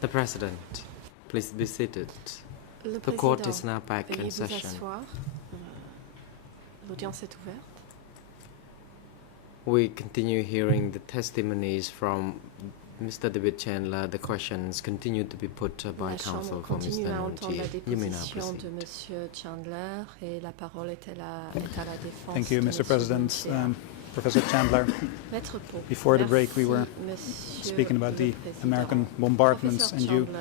The President, please be seated. Le The court président, is now back in veuillez vous session. asseoir. L'audience est ouverte. We continue hearing the testimonies from Mr. David Chandler. The questions continue to be put by La counsel Chambre for Mr. continue à entendre la Nunti. You may now déposition de proceed. Monsieur Chandler et la parole est à la défense. Thank you, de Mr. Monsieur President. Nunti. Professor Chandler, Maître Pau. before the break we Merci, were Monsieur speaking about le the Président. American bombardments, Professeur and you Chandler,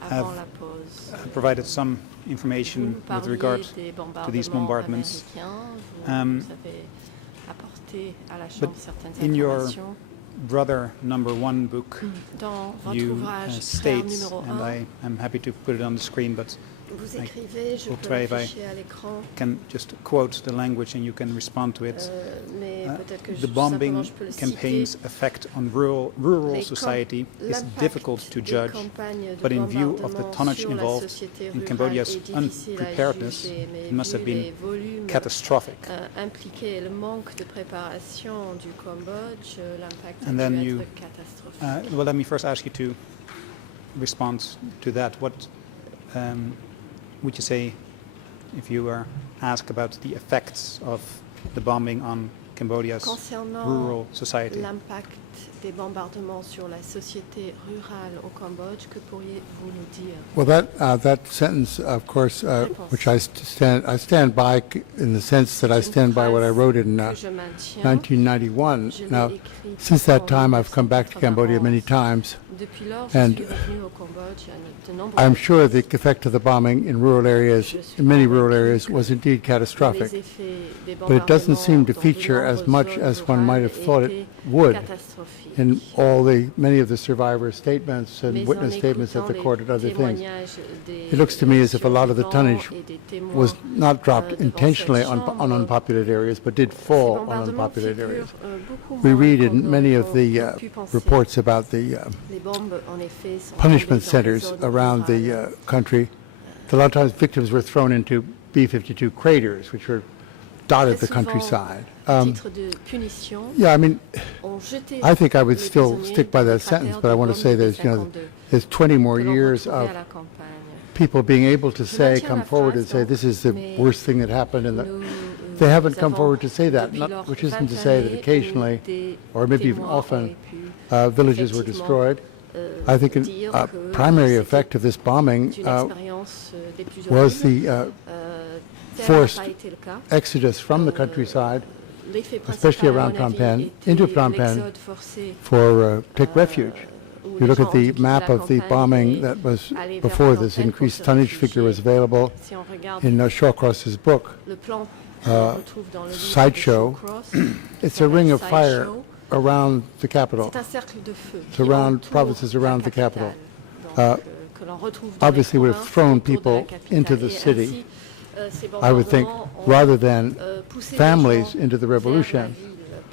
have avant la pause, provided some vous information nous with regard parliez des to these bombardments. américains, vous avez apporté à la but Chambre certaines in your informations. Brother #1 book, Dans votre you ouvrage frère state, numéro and 1, I am happy to put it on the screen, but vous I écrivez, je will peux try if I l'afficher à l'écran, can just quote the language and you can respond to it. mais peut-être que The simplement bombing je peux le campaign's citer. effect on rural Les society is L'impact difficult to des judge, campagnes de but in view of the bombardement tonnage sur la involved société in rurale Cambodia's est difficile à unpreparedness, juger, mais it must vu have been les volumes catastrophic. impliqués et le manque de préparation du Cambodge, l'impact And a then dû you, être catastrophique. well, let me first ask you to respond to that. What would you say if you were asked about the effects of the bombing on Cambodia's Concernant rural society? l'impact des bombardements sur la société rurale au Cambodge, que pourriez-vous nous dire? Well, that sentence, of course, which I stand by in the sense that I stand by what I wrote in Que je maintiens, 1991. je l'ai Now, écrit since that en time, I've come back to Cambodia many 1991. times. Depuis lors, je and suis revenu au Cambodge à de nombreuses I'm sure the effect of the bombing in rural areas, in many rural areas, was indeed Les catastrophic. effets des But it doesn't seem to bombardements feature dans de as much nombreuses as one might have zones thought rurales it étaient would catastrophiques. in many of the survivor statements and Mais witness en statements at the écoutant court and les other things. témoignages des It looks to me as if a lot of the tonnage survivants et des témoins, was not dropped devant intentionally cette on chambre, unpopulated areas, but did ces fall on bombardements unpopulated figurent, areas. beaucoup We moins read qu'on in many of the aurait pu penser. reports about the Les bombes, en effet, sont punishment tombées dans des centers zones around the rurales. country. A lot of times victims were thrown into B-52 craters, which were dotted the Très souvent, countryside. au titre de punition, Yeah, I mean, on jetait I think I would les still prisonniers stick by dans des that sentence, cratères but I de want to bombes say de there's, 52 there's 20 more que l'on years retrouvait of à la campagne. people being able to say, maintiens come la forward and phrase, say, this is the mais worst thing that happened, and Nous, they haven't come avons, forward to say that, depuis lors, which isn't to 20 say that années occasionally, où des or maybe even témoins often, auraient pu villages were effectivement, destroyed. I think dire a que primary c'était effect of this bombing une expérience des plus was horribles. the Tel n'a forced pas été le cas. exodus from the countryside L'effet especially principal, à around mon Phnom avis, Penh, était into Phnom Penh, l'exode forcé, for take refuge. où You les look gens at ont the dû quitter map la of the campagne bombing et that was aller vers before Phnom this Penh pour increased se tonnage figure was réfugier. available Si on regarde in Shawcross's book. le plan qu'on retrouve dans le livre de Sideshow. Shawcross, It's a ring of fire Sideshow. around the capital. C'est un cercle de feu It's qui around entoure provinces around la the capital. capitale, donc, que l'on retrouve dans Obviously les would have provinces thrown autour de la people capitale. into the Et city, ainsi, ces I would think, bombardements ont, rather than poussé les families gens into the vers la revolution. ville,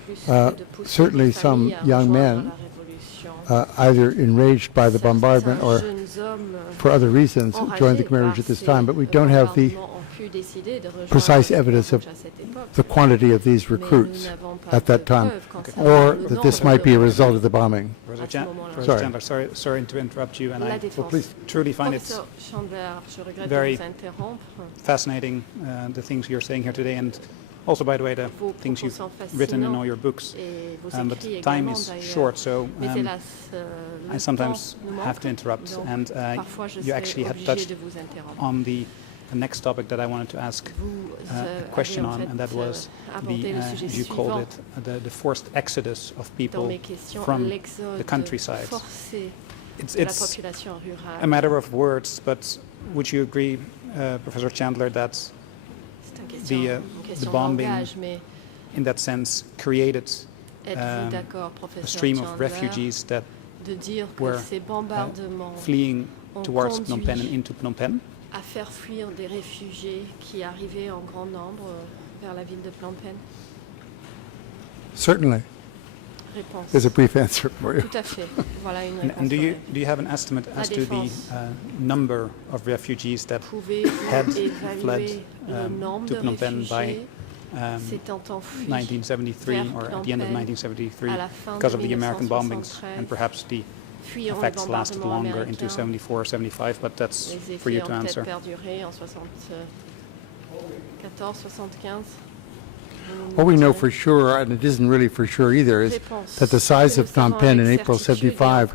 plus que de pousser Certainly les some familles à young rejoindre men, la révolution. either enraged by the bombardment Certains or jeunes hommes, for other reasons, joined the enragés Khmer Rouge par at this ces time, but we don't have the bombardements ont pu décider de rejoindre precise le evidence of Cambodge à cette époque. the quantity of these Mais nous recruits n'avons pas at that de time, preuves concernant or le that this nombre might be de a result of the bombing. Professor, à ce moment-là. Professor Sorry. Chandler, sorry to interrupt you, and La I défense. please. truly find it Professeur Chandler, je regrette very de vous interrompre. fascinating, the things you're saying here today, and also, by the way, the Vos things propos you've sont written in fascinants all your books. et vos But écrits time également, is d'ailleurs. short, so Mais hélas, I le sometimes temps nous have to manque, interrupt. donc And parfois je you serai actually had obligée touched de vous interrompre. on the next topic that I wanted to ask Vous a question avez en on, fait and that was abordé le the, sujet as you suivant called it, the forced exodus of dans people mes questions, from l'exode the countryside. forcé It's, de la it's population rurale. a matter of words, but would you agree, Professor Chandler, that C'est une question de bombing langage, mais in that sense created êtes-vous d'accord, a professeur stream of Chandler, refugees that de dire que were ces bombardements fleeing ont towards Phnom Penh and conduit into Phnom Penh? à faire fuir des réfugiés qui arrivaient en grand nombre vers la ville de Phnom Penh? Certainly. Réponse. There's a brief answer for you. Tout à fait. Voilà une And réponse. do you brève. do you have an estimate La as to the défense. number of refugees that Pouvez-vous had évaluer fled le nombre to de Phnom Penh by réfugiés s'étant enfuis 1973 vers or at Phnom the end of Penh 1973 à la fin because de of the American bombings 1973 and perhaps the fuyant les effects lasted bombardements longer into américains. 74, 75, but that's Les for you effets to ont answer. peut-être perduré en 74, 75. What we know for sure, and it isn't really for sure either, is that the size of Phnom Penh in April 75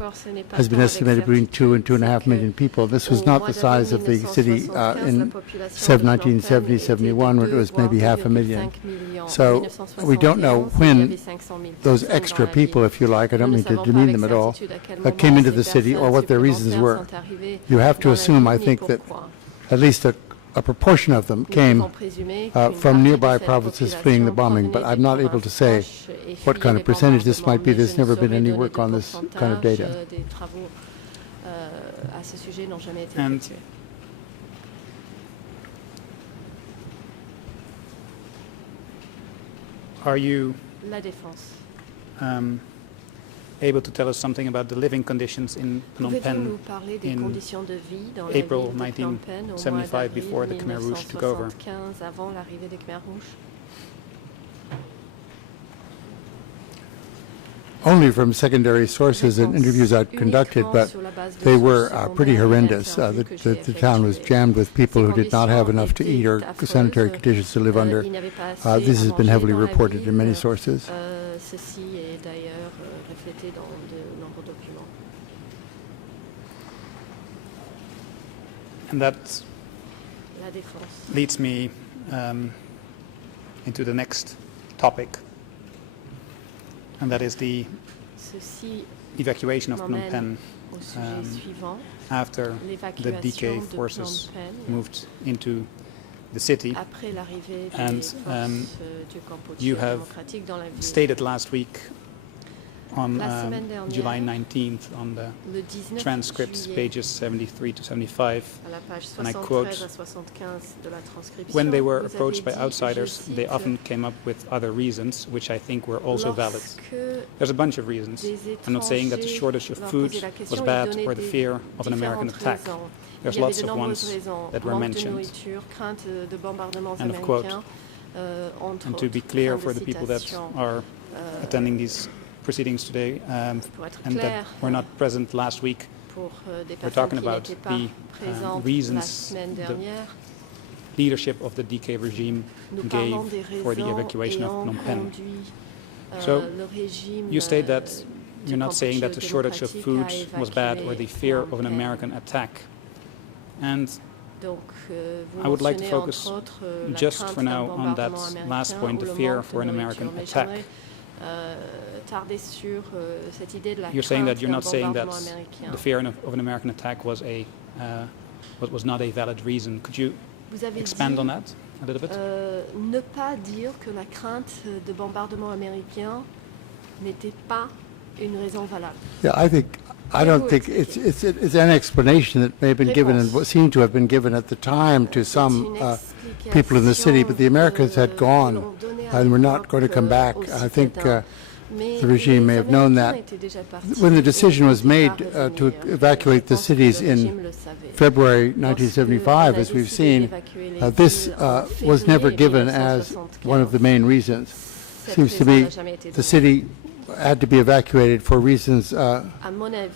has been estimated between 2 and 2.5 million people. This was not the size of the city in 1970-71, when it was maybe 500,000. So we don't know when those extra people, if you like, I don't mean to demean them at all, came into the city or what their reasons were. You have to assume, I think, that at least a proportion of them came from nearby provinces fleeing the bombing, but I'm not able to say what kind of percentage this might be. There's never been any work on this kind of data. And are you La Défense. able to tell us something about the living conditions in Phnom Pouvez-vous Penh nous parler des in conditions de vie dans la April ville de Phnom Penh au mois 1975 d'avril before the Khmer Rouge took over? 1975, avant l'arrivée des Khmer Rouges? Only from secondary sources and interviews I'd conducted, but they were pretty horrendous. The town was jammed with people who did not have enough to eat or sanitary conditions to live under. This has been heavily reported in many sources. Ceci est d'ailleurs reflété dans de nombreux documents. And that La Défense. leads me into the next topic, and that is the Ceci evacuation of Phnom m'emmène Penh au sujet suivant, after the l'évacuation DK de forces Phnom Penh moved into the city. après l'arrivée des And, forces du Cambodge you have démocratique dans la ville. Stated last week on La semaine dernière, July 19th on the Le 19 transcripts, juillet, pages 73 to 75, à la page and I 73 quote, à 75 de la transcription, when they were vous avez approached by dit, outsiders, je they cite, often came up with other reasons, which I think were also valid. lorsque There's a bunch of reasons. des I'm not saying that the étrangers shortage of leur food posaient la question, was ils bad donnaient or the des fear of an American différentes attack. raisons. There's Il y avait lots de of nombreuses ones raisons, that were manque de mentioned. nourriture, crainte de bombardements End of quote. américains, entre And to be autres. clear Fin de for the people that citation. are attending these proceedings today Pour être and that clair, were not present last week, pour des we're personnes talking qui about n'étaient pas the présentes la reasons semaine the dernière, leadership of the DK regime nous gave parlons des for the raisons evacuation of ayant Phnom Penh. conduit So, le régime You state that du you're not saying that the Cambodge shortage of food démocratique a was bad or the évacué fear Phnom of an Penh. American attack. And Donc, vous I would like to mentionnez, focus entre autres, la just crainte for d'un now on that bombardement last américain point, ou the le fear manque for de an American nourriture. Mais attack. j'aimerais, tarder sur cette idée de la You're saying that crainte you're d'un not saying that bombardement américain. the fear of an American attack was not a valid reason. Could you Vous avez expand dit on that a little bit? ne pas dire que la crainte de bombardement américain n'était pas une raison valable. Yeah, I don't think it's an explanation that may have been given and what seemed to have been given at the time to some people in the city, but the Americans had gone and were not going to come back. I think the regime may have known that. When the decision was made to evacuate the cities in February 1975, as we've seen, this was never given as one of the main reasons. Seems to me the city had to be evacuated for reasons À mon avis,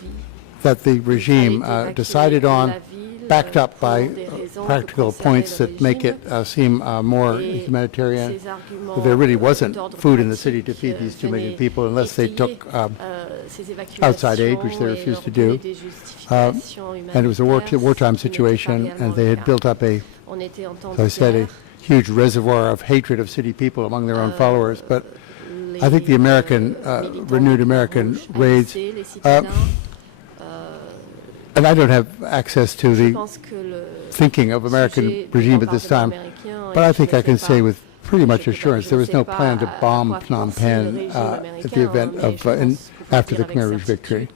that the regime decided on, backed up by practical points that make it seem more humanitarian. ces arguments There really wasn't d'ordre food in the city pratique, to feed these 2 million venaient people unless they étayer, took, ces outside aid, which they évacuations refused et to leur do. donner des justifications and it was a humanitaires, wartime ce qui n'était pas situation, réellement and they le had cas. built up On était en temps as I de said, a guerre. huge reservoir of hatred of city people among their own followers. But I think the American, renewed American raids, and I don't have access to the thinking of American regime at this time, but I think I can say with pretty much assurance there was no plan to bomb Phnom Penh at the event of after the Khmer Rouge victory.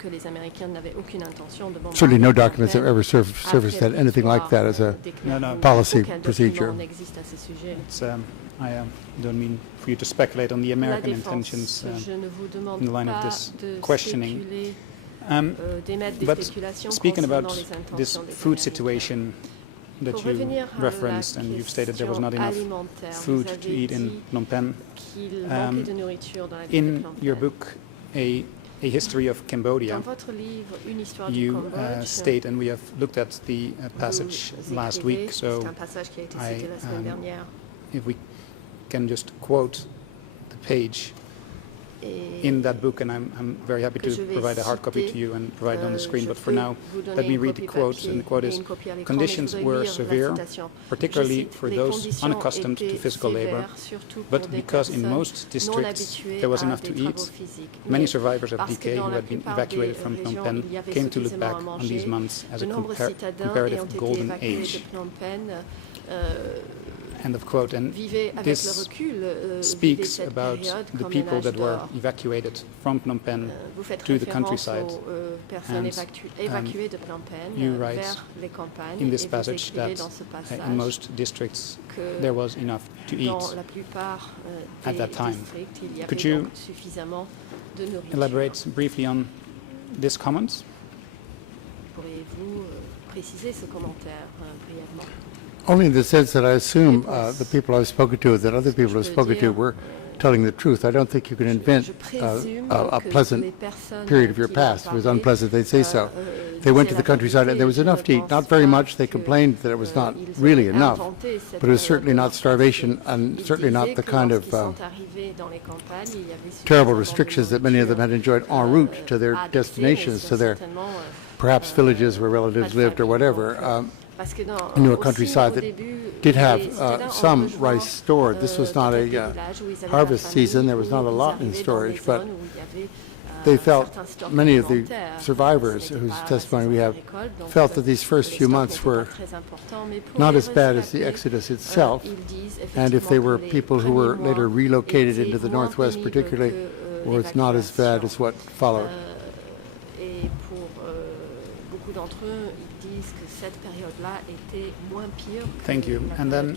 Certainly no documents have ever surfaced that anything like that as a No. policy procedure. It's, I don't mean for you to speculate on the American intentions in the line of this questioning. But speaking about this food situation that you referenced, and you've stated there was not enough food to eat in Phnom Penh, in your book, a A History of Cambodia, Dans votre livre, Une histoire du you Cambodge, state, and we have looked at the passage vous last écrivez, week, so c'est un passage qui a été cité la semaine dernière, if we can just quote the page et in that book, and I'm very happy que to je vais provide a hard copy to citer, you and provide it on the screen, je but for peux now, vous donner let me une read the copie quote, papier and the quote et is, une copie à l'écran, mais je conditions voudrais were lire la severe, citation. particularly Je cite, for les those conditions unaccustomed to étaient physical labor, sévères, surtout pour but des because in personnes most non districts habituées there was à enough des to travaux eat, physiques. many Mais survivors of parce que DK dans who la had been plupart evacuated des from Phnom régions, Penh il y avait came to look suffisamment back à on these manger. months as De a nombreux citadins comparative ayant été golden évacués age. de Phnom Penh End of quote. And vivaient avec le this recul, vivaient speaks cette about période the comme un people âge that were d'or. evacuated from Phnom Penh Vous faites to the référence countryside. aux personnes And, évacuées de Phnom Penh you write vers les campagnes in this et vous passage écrivez that dans ce in passage most districts que there was enough to eat. dans la plupart at des that time. districts, il y Could avait you donc suffisamment de nourriture. Elaborate briefly on this comment? Pourriez-vous préciser ce commentaire brièvement? Only in the sense that I assume the people I've spoken to, that other people I've spoken to, were telling the truth. I don't think you can invent a pleasant period of your past. If it was unpleasant, they'd say so. They went to the countryside and there was enough to eat. Not very much. They complained that it was not really enough, but it was certainly not starvation and certainly not the kind of terrible restrictions that many of them had enjoyed en route to their destinations, to their perhaps villages where relatives lived or whatever. I knew a countryside that did have some rice stored. This was not a harvest season. There was not a lot in storage, but they felt, many of the survivors whose testimony we have, felt that these first few months were not as bad as the Exodus itself, and if they were people who were later relocated into the Northwest particularly, was not as bad as what followed. Thank you. And then,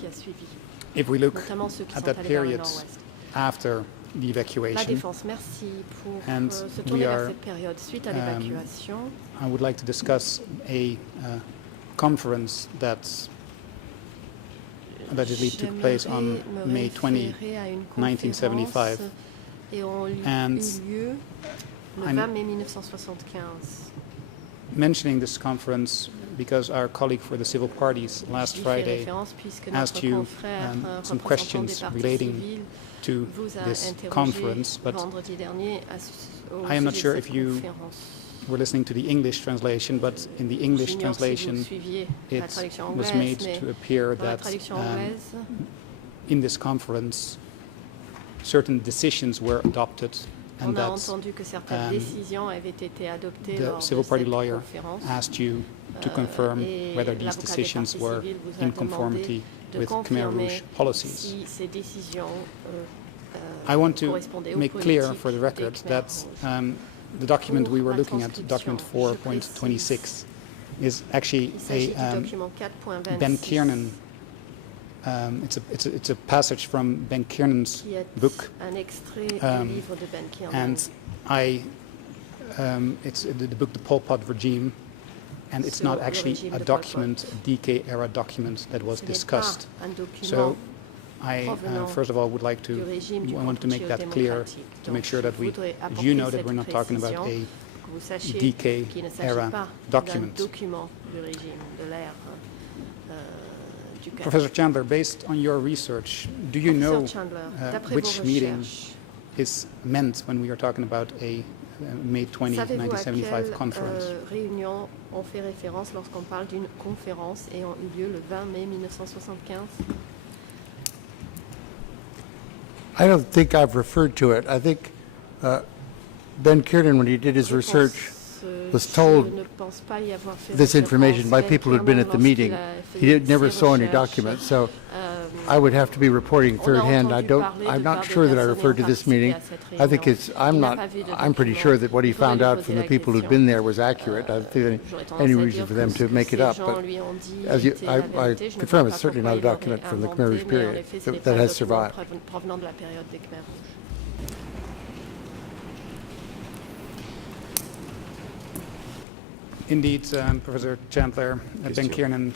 if we look at that period after the evacuation, and we are, I would like to discuss a conference that allegedly took place on May 20, 1975, and I'm mentioning this conference because our colleague for the civil parties last Friday asked you some questions relating to this conference, but I am not sure if you were listening to the English translation, but in the English translation it was made to appear that in this conference certain decisions were adopted and that the civil party lawyer asked you to confirm whether these decisions were in conformity with Khmer Rouge policies. I want to make clear for the record that the document we were looking at, document 4.26, is actually a Ben Kiernan. It's a passage from Ben Kiernan's book, and it's the book The Pol Pot Regime, and it's not actually a document, a DK-era document that was discussed. So I, first of all, would like to, I want to make that clear, to make sure that you know that we're not talking about a DK-era document. Professor Chandler, based on your research, do you know which meeting is meant when we are talking about a May 20, 1975 conference? Réunions on fait référence lorsqu'on parle d'une conférence ayant eu lieu le 20 mai 1975? I don't think I've referred to it. I think Ben Kiernan, when he did his research, was told this information by people who had been at the meeting. He never saw any documents, so I would have to be reporting third hand. I'm not sure that I referred to this meeting. I think I'm pretty sure that what he found out from the people who'd been there was accurate. I don't think any reason for them to make it up, but as I confirm, it's certainly not a document from the Khmer Rouge period that has survived. Indeed, Professor Chandler, Ben Kiernan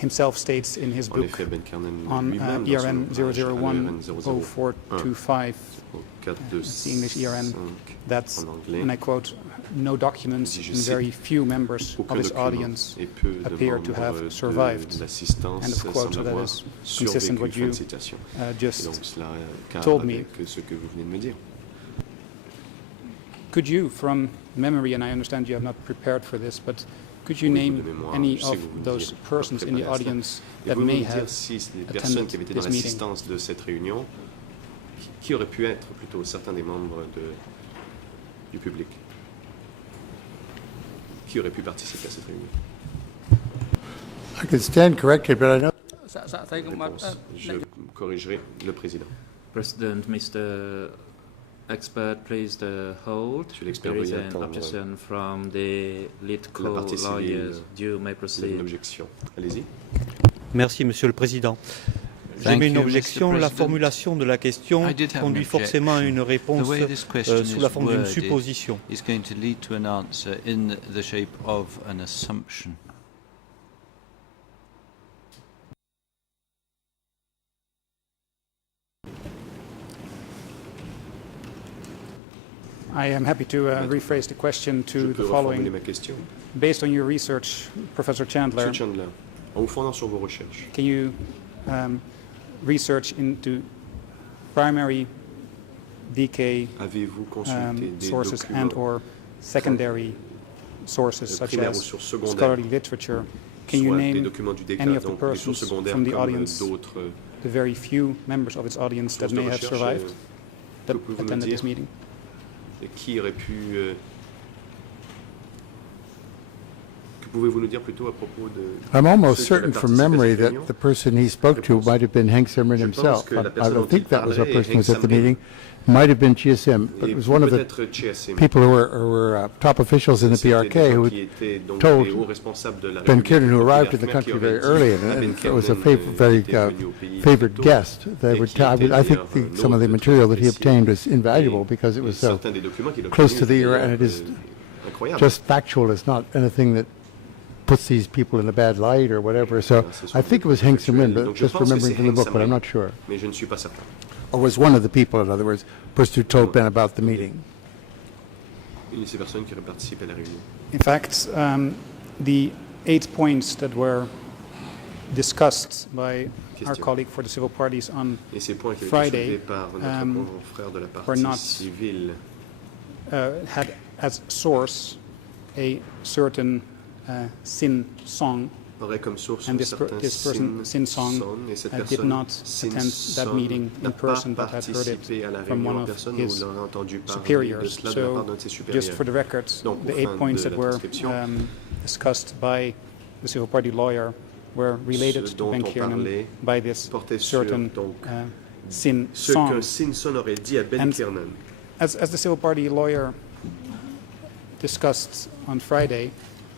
himself states in his En book effet, Ben Kiernan on lui-même, dans ERN son ouvrage, ERN 0010425, it's the English ERN, that, en anglais, and I quote, no documents dit, je and cite, very few members of aucun his document audience et peu de appear to membres have de survived. l'assistance End of quote. semblent So that avoir is consistent survécu. what Fin you de citation. Et just donc cela cadre told me. avec ce que vous venez de me dire. Could you, from memory, and I understand you have not prepared for this, but could you Oui, name de mémoire, any je sais of que vous ne those diriez pas persons in the préparé à cela. audience Et that pouvez-vous may me dire have si les personnes qui avaient été dans this meeting? l'assistance de cette réunion, qui auraient pu être plutôt certains des membres du public, qui auraient pu participer à cette réunion? I can stand corrected, but I know Réponse. Je corrigerai le président. President, Mr. Expert, please hold. Monsieur l'expert, There is veuillez an attendre. objection from the lead La partie co-lawyers. civile, You may Vous avez proceed. une objection. Allez-y. Merci, Monsieur le Président. J'émets une objection. La formulation de la question conduit forcément à une réponse sous la forme d'une supposition. is going to lead to an answer in the shape of an assumption. I am happy to rephrase the question Je to peux the reformuler following. ma question. Based on your research, Professor Chandler, Monsieur Chandler, en vous fondant sur vos recherches, can you research into primary decay avez-vous consulté des sources and documents or secondary sources such primaires ou as sources secondaires, scholarly literature? Can you soit des name documents du any DECA, of the donc des sources persons secondaires from the comme audience, d'autres the very few members of its audience that sources de may have recherche survived, that pouvez-vous me attended dire this meeting? qui aurait pu... que pouvez-vous nous dire plutôt à propos de... I'm almost ceux qui auraient certain from participé à memory cette that réunion? the person he spoke to might have been Hank Zimmerman Je pense himself. que la I personne don't dont think il that was a parlait est person who was at the Hank meeting. Might have been GSM, but Et it was one of the peut-être GSM. people who were top officials in the C'était des PRK gens who qui étaient donc told des hauts responsables de la Ben République Kiernan, who populaire arrived in the khmer, country qui very aurait dit early, à Ben and it was a Kiernan, very était venu au pays favored très tôt, guest. They et would qui était I think d'ailleurs some of the un material that he autre obtained was apprécié. invaluable because it was so Certains des documents qu'il close to the obtenus era, étaient and it is incroyables. just factual. It's not anything that puts these people in a bad light or whatever. So I think it was Hank Zimmerman, but Donc je just pense que remembering c'est from the Hank book, but I'm Zimmerman. not sure. Mais je ne suis pas certain. Or was one of the people, in other words, person who told Ben about the meeting. Une de ces personnes qui aurait participé à la réunion. In fact, the 8 points that were discussed by our Question. colleague for the civil parties on Et ces points qui avaient été Friday, soulevés par notre confrère de la were partie not, civile had as source a certain sin song, aurait comme source and un this certain person, Sin Song, et cette did personne, not Sin attend that Son, meeting n'a in pas person, but had heard it participé à la from réunion one en of personne, his ou l'aurait entendu parler de superiors. cela de la part d'un de ses Just supérieurs. for the record, Donc, the au 8 fin points de that la were transcription, discussed by the civil party lawyer were related ce to dont Ben on Kiernan parlait by this portait sur certain donc sin ce song. que Simpson aurait dit à Ben And Kiernan. As the civil party lawyer discussed on Friday,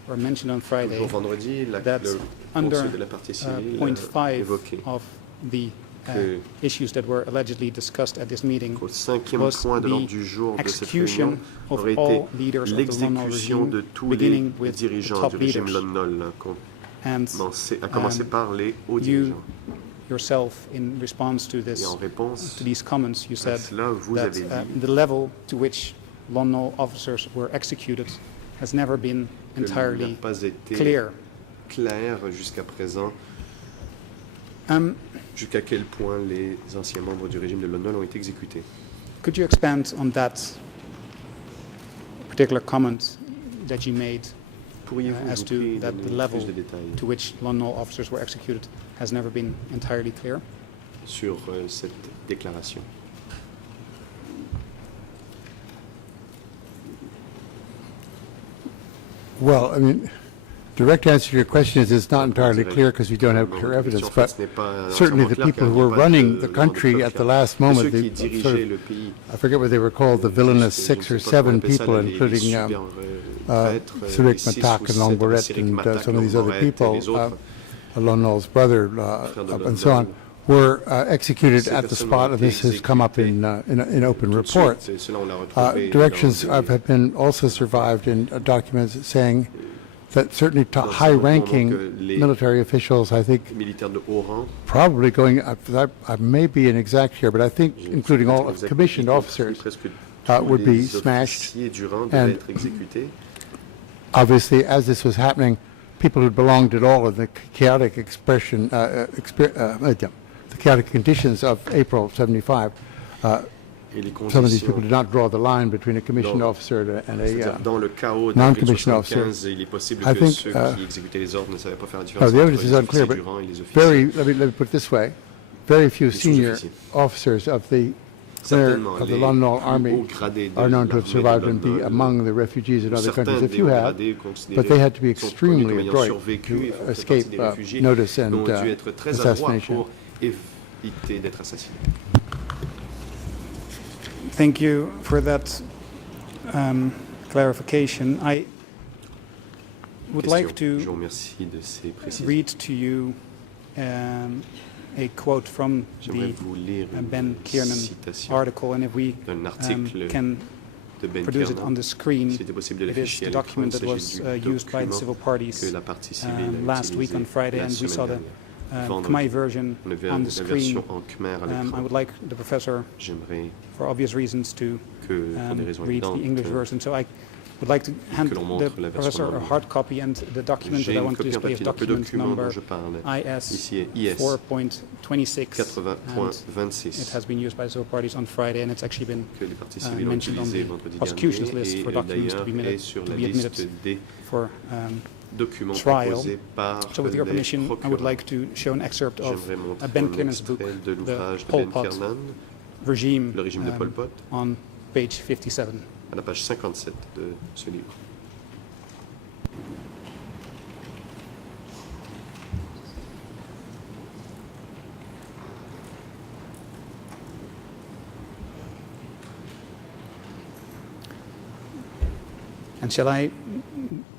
or mentioned on Friday, Pour vendredi, that le under conseil de la partie civile point 5 évoqué of the que issues that were allegedly discussed at this meeting au cinquième was point de l'ordre the du jour de cette execution réunion of aurait all été leaders of the Lon Nol l'exécution de regime, tous les beginning with the dirigeants top du régime leaders. Lon Nol, And à commencer par les hauts you dirigeants. yourself, in response to Et en réponse these comments, you à said cela, vous that avez dit the level to which Lon Nol officers were executed has never been qu'il n'a entirely pas été clear. clair jusqu'à présent jusqu'à quel point les anciens membres du régime de Lon Nol ont été exécutés. Could you expand on that particular comment that you made Pourriez-vous, as je vous to prie, that donner the level plus de détails to which Lon Nol officers were executed has never been entirely clear? sur cette déclaration? Well, I mean, direct answer to your question is it's not entirely clear because we don't have clear evidence, but certainly the people who were running the country at the last moment, the sort of, I forget what they were called, the villainous 6 or 7 people, including Surik Matak and Longboret and some of these other people, Lon Nol's brother and so on, were executed at the spot, and this has come up in open reports. Directions have been also survived in documents saying that certainly high-ranking military officials, I think, militaires de haut rang, probably going, I may be inexact here, but I think including all of commissioned officers would be smashed. And obviously, as this was happening, people who belonged at all in the chaotic the chaotic conditions of April '75, some of these people did not draw the line between a commissioned officer and a non-commissioned officer. I think the evidence is unclear, but let me put it this way: very few senior officers of the Lon Nol Army are known to have survived and be among the refugees in other countries. A few have, but they had to be extremely adroit to escape notice and assassination. Thank you for that clarification. I would like to read to you a quote from the Ben Kiernan article, and if we can produce it on the screen, it is the document that was used by the civil parties last week on Friday, and we saw the Khmer version on the screen. I would like the professor, for obvious reasons, to read the English version. So I would like to hand the professor a hard copy, and the document that I want to display is document number IS 4.26, and it has been used by the civil parties on Friday, and it's actually been mentioned on the prosecution's list for documents to be admitted for trial. So with your permission, I would like to show an excerpt of Ben Kiernan's book, The Pol Pot Regime, on page 57. À la page 57 de ce livre. And shall I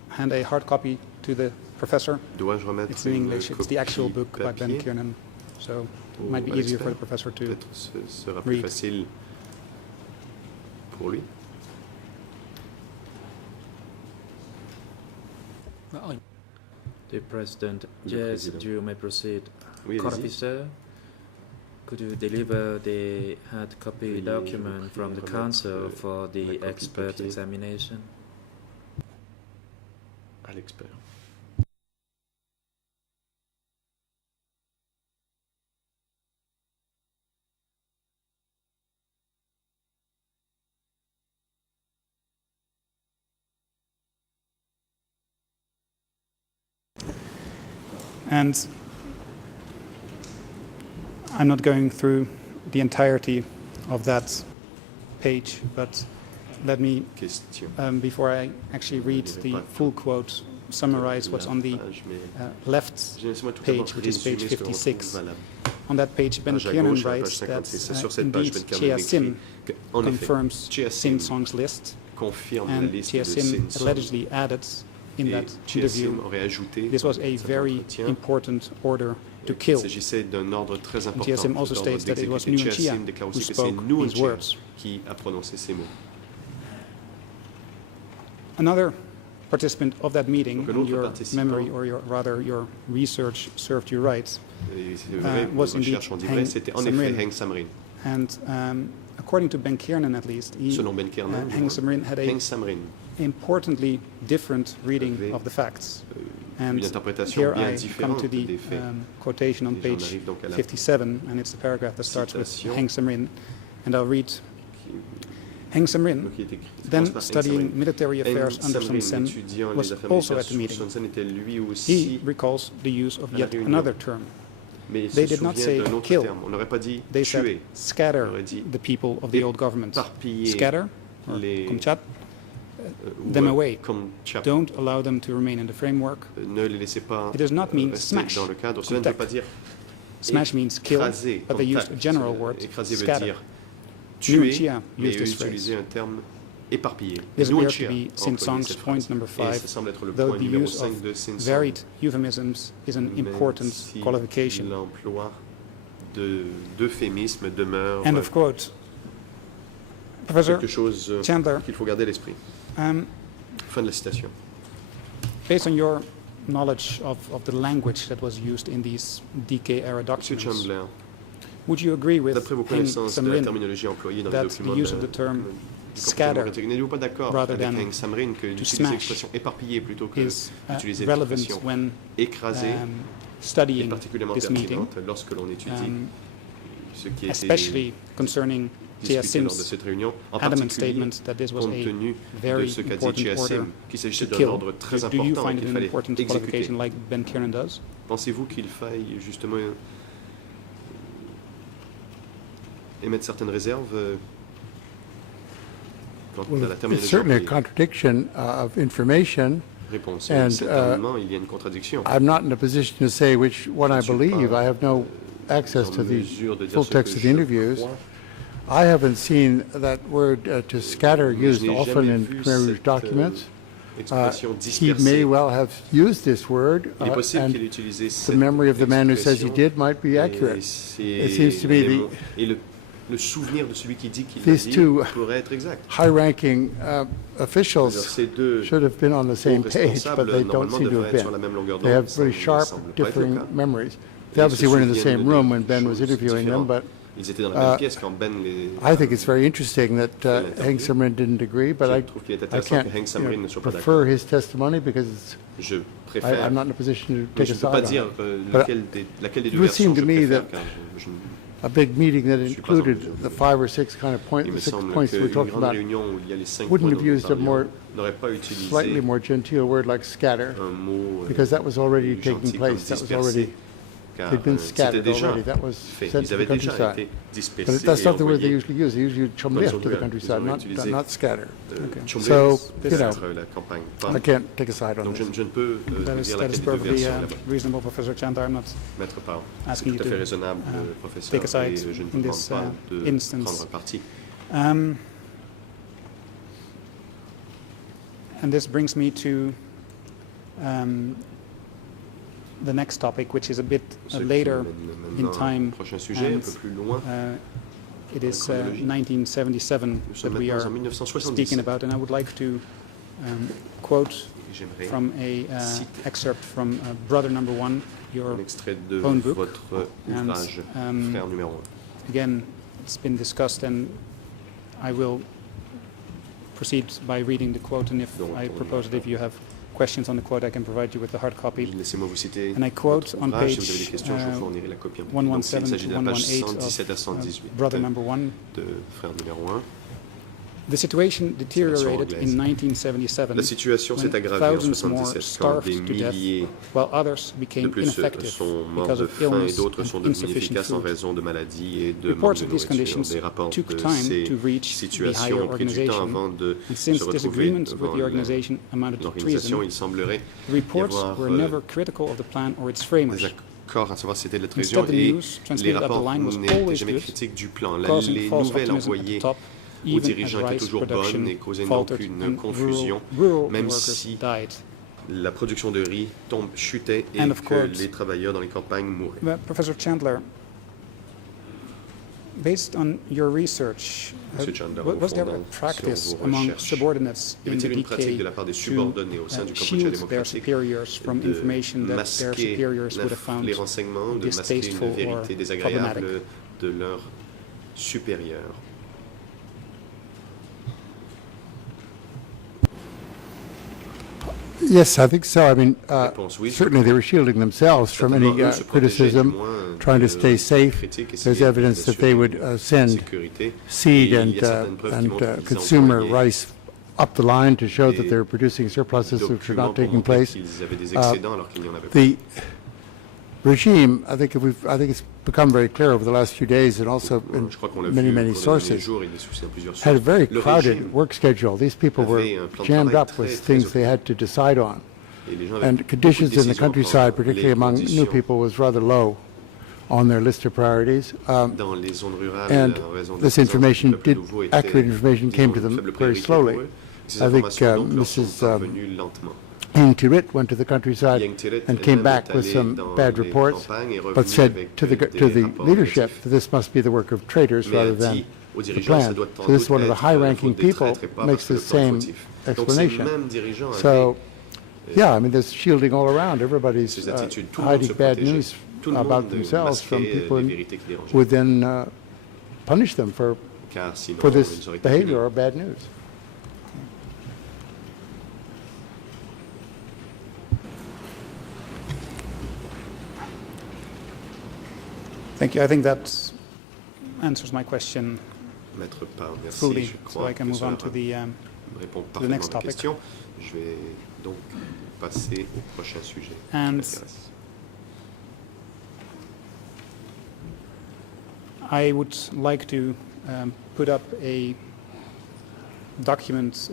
hand a hard copy to the professor? Dois-je remettre it's in English. It's the actual book by Ben Kiernan, so it might be easier for the professor to sera plus read. Facile pour lui. The President, yes, you may proceed. Oui, Court officer, could you deliver the hard copy document from the council for the expert examination? À l'expert. And I'm not going through the entirety of that page, but let me, before I actually read the full quote, summarize what's on the left page, which is page 56. On that page, Ben Kiernan writes that indeed Chea Sim confirms Sin Song's list, and Chea Sim allegedly added in that interview, this was a very important order to kill. Chea Sim also states that it was Nguyen Chia who spoke these words. Another participant of that meeting, and your memory, or your research served you right, was indeed Heng Samrin. And according to Ben Kiernan, at least, Heng Samrin had a importantly different reading of the facts. And here I come to the quotation on page 57, and it's the paragraph that starts with Heng Samrin, and I'll read. Heng Samrin, then studying military affairs under Son Sen, was also at the meeting. He recalls the use of yet another term. They did not say kill, they said scatter the people of the old government. Scatter, or kumchat, them away. Don't allow them to remain in the framework. It does not mean smash. Smash means kill, but they used a general word, scatter. Nguyen Chia used this phrase. This appears to be Sin Song's point number 5, though the use of varied euphemisms is an important qualification. End of quote. Professor Chandler, Fin de la citation. based on your knowledge of the language that was used in these DK-era documents, Chandler, would you agree with d'après vos Heng connaissances de la Samrin terminologie employée dans les that documents the use of the term scatter n'êtes-vous pas d'accord rather avec than Heng Samrin que d'utiliser smash l'expression éparpillée plutôt que is d'utiliser relevant l'expression when écrasée est studying particulièrement this meeting, pertinente lorsque l'on étudie ce qui a été especially concerning J.S. discuté lors de Sims' cette réunion, en adamant particulier statement that this was compte a tenu de very ce qu'a dit important J.S. order Sim, qu'il s'agissait to d'un kill. ordre très Do you important find it qu'il an fallait important exécuter. qualification like Ben Kieran does? Pensez-vous qu'il faille justement émettre certaines réserves quant à la Well, it's terminologie certainly a employée? contradiction of information. Réponse. And, Certainement, il y a une contradiction. I'm not in a position to say which one I believe. I have no access to the full text of the interviews. I haven't seen that word to scatter used often in Khmer Rouge documents. Expression He may dispersée. well have used this word, Il est possible qu'il ait and utilisé the cette memory of the man who says he expression, did might be et accurate. c'est- It seems to me les the- mots- et le souvenir de celui qui dit qu'il l'a These dit two pourrait être exact. High-ranking C'est-à-dire, officials ces deux should have been on the same page, but responsables they don't normalement seem to devraient have être sur la been. même longueur They d'onde. have Ça very ne sharp, semble pas être le differing cas. memories. Ils They obviously se weren't in the souviennent same de room when Ben was choses interviewing them, différentes. but Ils étaient dans la même pièce quand Ben les... I think it's very interesting that Heng Samrin didn't agree, but Je I trouve qu'il est I intéressant can't que Heng Samrin ne soit pas prefer d'accord. his testimony because it's, Je préfère... I'm not in a position to mais take je a ne peux pas side on dire it. But laquelle des it deux would versions seem to je me préfère, that car je ne- a big meeting that suis pas en included mesure de the le 5 or 6 kind of Il me six semble points that we're qu'une talking grande about réunion où il y a les 5 wouldn't points have dont nous used a more parlions n'aurait pas utilisé slightly more genteel word like scatter, un mot because that was already plus taking gentil comme place. That was dispersé, already, car they'd been c'était scattered déjà already. That was fait. sent Ils to the avaient déjà countryside. été dispersés But that's et not the word they envoyés. usually use. They usually Ils chumbliach ont to the dû countryside, utiliser not scatter. Chumblé So, pour you know, la campagne. I can't take a side on Donc this. je ne peux That vous is dire that laquelle is des deux perfectly versions là-bas. reasonable, Professor Chandler. I'm not Mettre part. C'est asking tout à you fait to raisonnable, professeur, take a side et je ne in vous demande this pas de instance. prendre parti. And this brings me to the next topic, which is a bit Ce qui later m'amène in maintenant time. au prochain sujet, un and, peu plus loin. It is chronologie. 1977 Nous that sommes we maintenant are en speaking 1977. about, and I would like to quote J'aimerais from a citer excerpt from Brother Number One, your un extrait de own book. votre And, ouvrage, Frère numéro 1. again, it's been discussed, and I will proceed by reading the quote, and if Donc, I on propose that if you have questions on the quote, I can provide you with the hard copy. Laissez-moi vous citer And I quote votre on ouvrage. Si vous avez des page questions, je vous fournirai la copie. Donc, s'il 117 s'agit to de la page 118 117 à of 118 Brother Number One. de Frère numéro 1. The situation deteriorated in La 1977 situation s'est when aggravée en thousands more 77 quand des starved to death, milliers while others de became plus ineffective sont morts because de of faim et illness d'autres and sont devenus insufficient inefficaces en food. raison de maladies et de manque Reports de of these nourriture. conditions Des rapports took de time ces to reach the situations higher ont pris du temps organization, avant de and since se retrouver disagreements with devant the organization amounted to l'organisation. treason, Il semblerait the y reports avoir were never critical of the plan or its des framers. accords à savoir si c'était de la trahison Instead, the et news les transmitted up the rapports line was n'étaient always jamais good, critiques du plan. causing Les false nouvelles optimism at the envoyées top, aux even as dirigeants étaient rice toujours bonnes production et causaient donc faltered une and confusion, rural même workers si died. la production de riz chutait et And of que course, les travailleurs dans les campagnes mouraient. But Professor Chandler, based on your research, Monsieur Chandler, was there a fondant practice sur vos among recherches, subordinates y in the avait-il une pratique DK de la part des to subordonnés au sein du Cambodge shield their démocratique superiors from de information that their masquer superiors would have found les renseignements, de masquer distasteful une or vérité problematic? désagréable de leurs supérieurs? Yes, I think so. I mean, Réponse oui, je certainly they were shielding themselves from any Certainement, eux se protégeaient du criticism, moins trying to de stay safe. critiques, There's essayaient evidence that they would d'assurer send une sécurité. seed Et and, il y a certaines preuves qui montrent qu'ils consumer envoyaient rice up the line to show that des they're producing surpluses which are documents not pour taking montrer place. qu'ils avaient des excédents alors qu'il n'y en avait pas. The regime, I think it's become very clear over the last few days and also in Je crois qu'on l'a vu many, au many cours des derniers sources, jours, il est souci à plusieurs had a sources. very Le crowded régime work schedule. These people were avait un plan de jammed travail up with très, très things they occupé. had to decide on. Et les gens avaient And beaucoup de conditions in the décisions à prendre. countryside, particularly Les among new conditions people, was rather low on their list of priorities. dans les zones rurales, And en raison de this la présence information du peuple did, nouveau était, accurate information came to disons, une them faible very priorité pour slowly. eux. Ces I think informations donc leur sont Mrs. parvenues lentement. Heng Tirit went to the countryside Yang Tirit and came elle-même back est with allée some dans bad les reports, campagnes et est but revenue said avec to des the rapports leadership négatifs. that this must be the work of traitors Mais a rather than dit aux the dirigeants, ça plan. doit sans So this is doute one of the être la high-ranking faute des people traîtres et pas makes parce que the le plan est same fautif. Donc ces explanation. mêmes dirigeants So avaient Yeah, I mean, there's shielding all around. Everybody's ces attitudes. Tout le monde se hiding bad protégeait. news Tout le about monde themselves from masquait people les and vérités qui dérangeaient. would then punish them for Car sinon, this ils auraient été behavior punis. or bad news. Thank you. I think that answers my question Maître Parr, merci. fully, Je so crois I can que move on cela to the répond the next parfaitement à la topic. question. Je vais donc passer au prochain sujet. And I would like to put up a document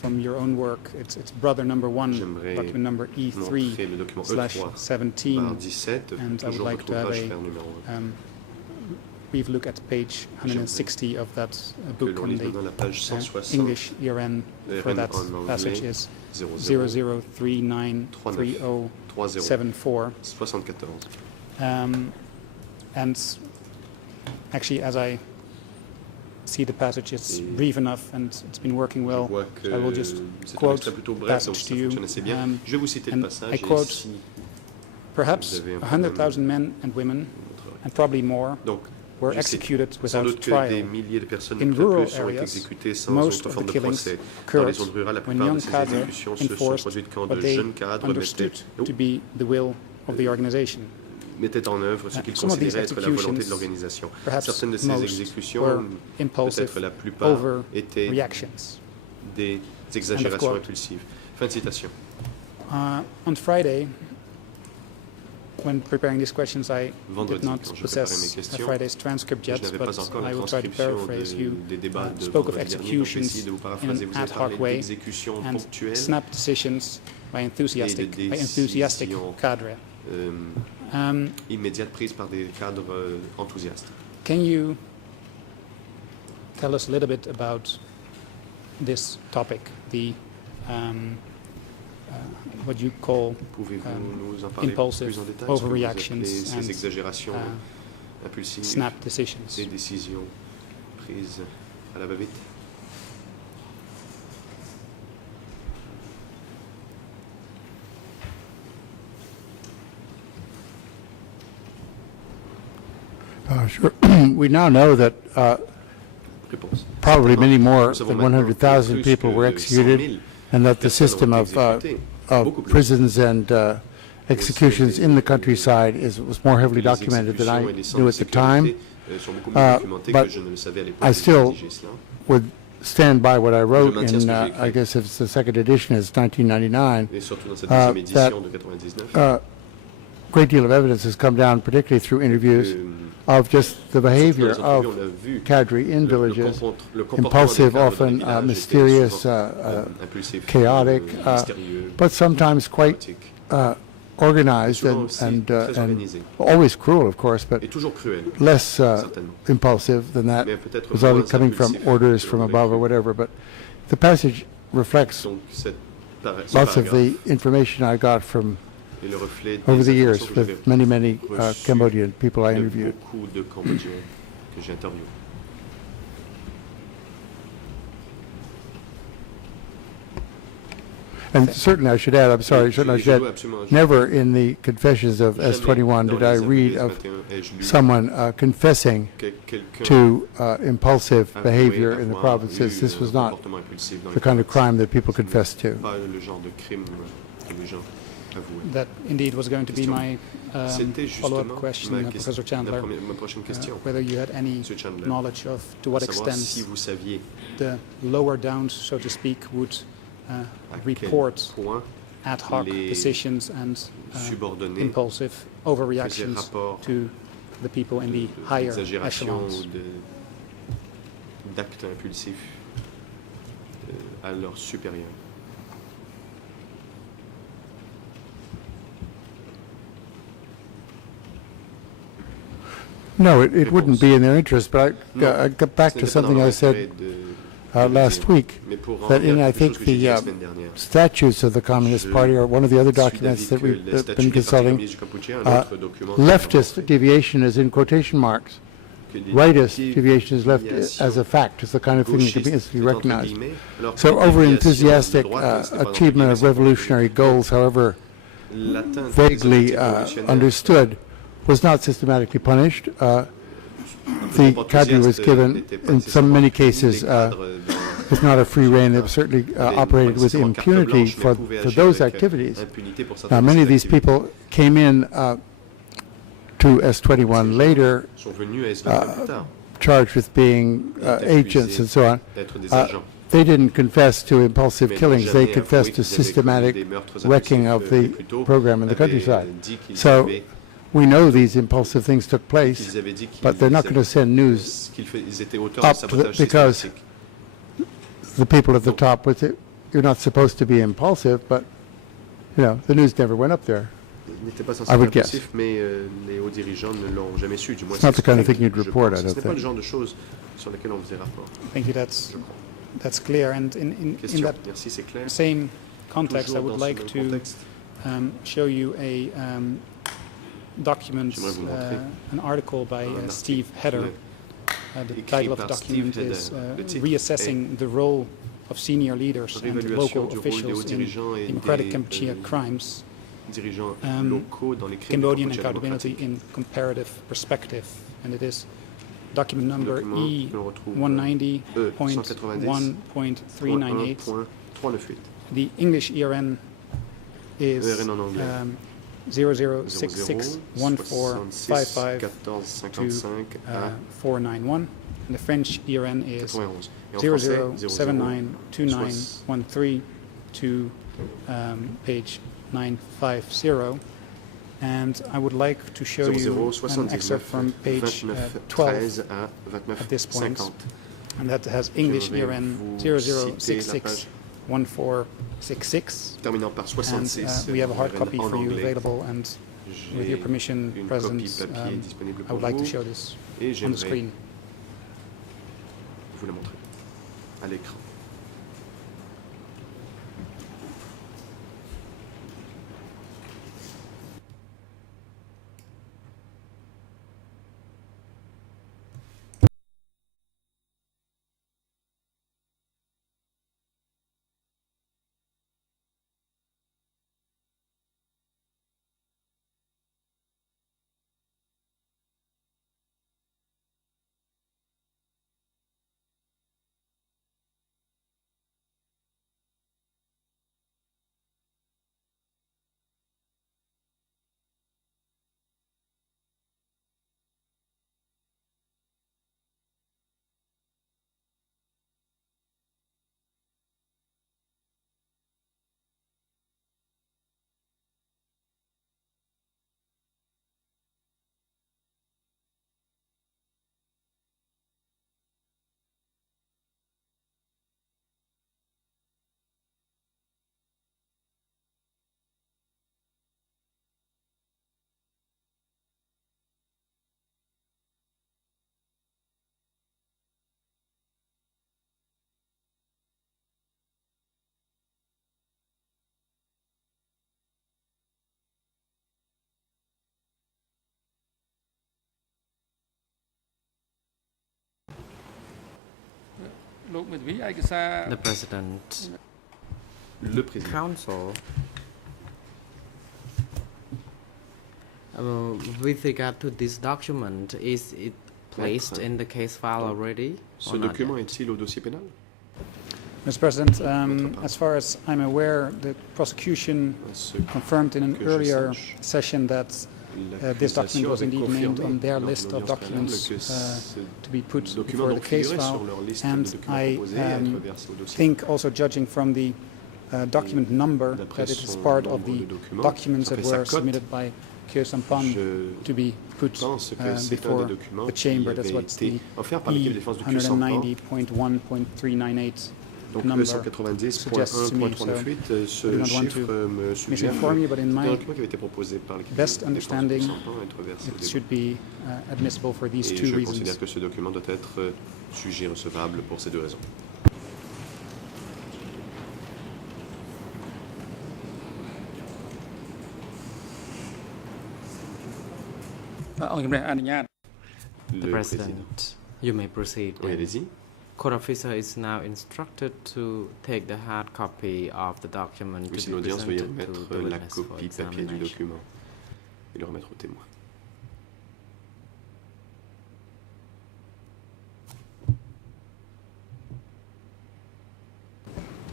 from your own work. It's brother number 1, J'aimerais document number montrer le document E3 E3/17, par 17, and I would toujours like to votre have ouvrage a frère numéro 1. brief look at page 160 of that Que book l'on on lise the maintenant la page 160, English ERN for ERN that en anglais, passage is 00393074. 74. And actually, as I see the passage, it's Et brief enough and it's been working Je well. vois que I will just c'est un quote extrait plutôt the bref, donc passage ça to you. fonctionne assez bien. Je vais vous citer le and passage I et quote, si perhaps vous avez un 100,000 men and women, and probably more, donc, were je cite, executed sans without doute que des trial. milliers de personnes, In peut-être rural plus, ont été areas, exécutées sans most autre of forme the de killings procès. Dans occurred les zones rurales, la when plupart de young ces cadre exécutions se sont enforced produites quand what de they jeunes cadres understood to be the will of the organization. mettaient en œuvre ce qu'ils Some of these considéraient être la volonté de executions, l'organisation. perhaps Certaines de ces most, exécutions, were impulsive peut-être la plupart, étaient overreactions. des exagérations quote. impulsives. Fin de citation. On Friday, when preparing these questions, I Vendredi, did not quand je préparais mes possess questions, Friday's transcript je yet, n'avais but pas encore la I will try to transcription paraphrase. You des débats de spoke of vendredi dernier, donc executions essayez de vous in paraphraser. an Vous avez ad parlé hoc way d'exécutions and ponctuelles snap decisions by enthusiastic décisions, cadre. immédiates prises par des cadres enthousiastes. Can you tell us a little bit about this topic, the what you call Pouvez-vous nous en parler impulsive plus en détail, ce que vous appelez overreactions ces and exagérations impulsives, snap decisions? ces décisions prises à la va-vite? Sure. We now know that Réponse. probably many more Nous savons than maintenant 100,000 plus people que were 100 executed, 000 and that the personnes system ont of été exécutées, beaucoup plus. prisons and executions in the countryside was more heavily Les documented than I exécutions et les centres knew de at the time. sécurité, sont beaucoup mieux documentés but que je ne le savais à l'époque I où still j'ai rédigé cela. Would stand by what I wrote maintiens ce in, que j'ai écrit. I guess it's the second edition, it's 1999. Et surtout dans cette deuxième édition That de 99. great deal of evidence has come down, particularly through interviews, of just the behavior surtout dans les of entrevues, on a vu cadre in villages, le comportement impulsive, des cadres dans les often villages était mysterious, souvent, impulsif, chaotic, mystérieux, but sometimes quite chaotique, organized souvent aussi très and organisé. always cruel, of course, but Et toujours cruel, less certainement. impulsive than that, Mais peut-être was only moins coming from impulsif orders que from l'on aurait above or cru. whatever. But the passage reflects Donc ce lots of paragraphe the information I got from est le reflet over des the years informations que j'avais with many reçues Cambodian people I de interviewed. beaucoup de Cambodgiens que j'ai interviewés. And certainly I should add, I'm sorry, Et certainly I je should dois add, absolument ajouter, never in the Confessions of jamais S21 dans did I les read Aveux of S21 ai-je lu someone confessing que quelqu'un to impulsive avouait behavior in the avoir provinces. eu This was un not comportement impulsif dans the les kind of provinces. crime that people confess to. Pas le genre de crime que les gens avouaient. That indeed was going to be my C'était follow-up justement question, ma, Professor Chandler, ma prochaine question. whether you had any Monsieur Chandler, knowledge of to what à savoir si extent vous saviez the lower downs, so to speak, would à quel report point ad hoc les decisions and subordonnés impulsive faisaient overreactions rapport to the people in the higher d'exagération echelons. ou d'actes impulsifs à leurs supérieurs. No, it wouldn't be in their interest, but I got back to something I said last week, that in, I think, the statutes of the Communist Party, or one of the other documents that we've been consulting, leftist deviation is in quotation marks. rightist deviation is left as a fact. It's the kind of thing that can be instantly recognized. So over-enthusiastic achievement of revolutionary goals, however vaguely understood, was not systematically punished. The cadre was given, in many cases, was not a free rein. It certainly operated with impunity for those activities. Now, many of these people came in to S21 later, charged with being agents and so on. They didn't confess to impulsive killings. They confessed to systematic wrecking of the program in the countryside. So we know these impulsive things took place, but they're not going to send news up to because the people at the top with it. You're not supposed to be impulsive, but the news never went up there. I would guess. It's not the kind of thing you'd report, I don't think. Thank you. That's clear. And in that same context, I would like to show you a document, an article by Steve Hedder. The title of the document is Reassessing the Role of Senior Leaders and Local Officials in Democratic Kampuchea Crimes, Cambodian Accountability in Comparative Perspective. And it is document number E190.1.398. The English ERN is 00661455-491, and the French ERN is 00792913 to page 950. And I would like to show you an excerpt from page 12 at this point, and that has English ERN 00661466. And we have a hard copy for you available, and with your permission, President, I would like to show this on the screen. Vous le montrer à l'écran. The President. Le Président. Council. With regard to this document, is it placed in the case file already? Ce document est-il au dossier pénal? Mr. President, as far as I'm aware, the prosecution confirmed in an earlier session that this document was indeed named on their list of documents to be put before the case file, and I think also judging from the document number that it is part of the documents that were submitted by Khieu Samphan to be put before the chamber. That's what the E190.1.398 number suggests to me. So I do not want to misinform you, but in my best understanding, it should be admissible for these two reasons. Je considère que ce document doit être jugé recevable pour ces deux raisons. Le President, you may proceed. Oui, allez-y. Court officer is now instructed to take the hard copy of the document to Monsieur be l'audience, veuillez presented to remettre the la witness for copie papier du examination. document et le remettre au témoin.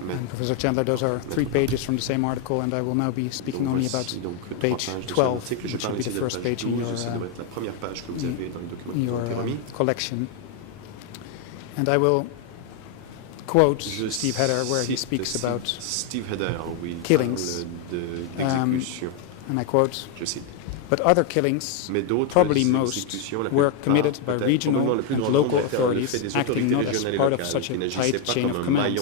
And Professor Chandler, those are 3 pages from the same article, and I will now be speaking only about page 12, which will be the first page in your collection. And I will quote Steve Heder, where he speaks about killings. And I quote, but other killings, probably most, were committed by regional and local authorities acting not as part of such a tight chain of command,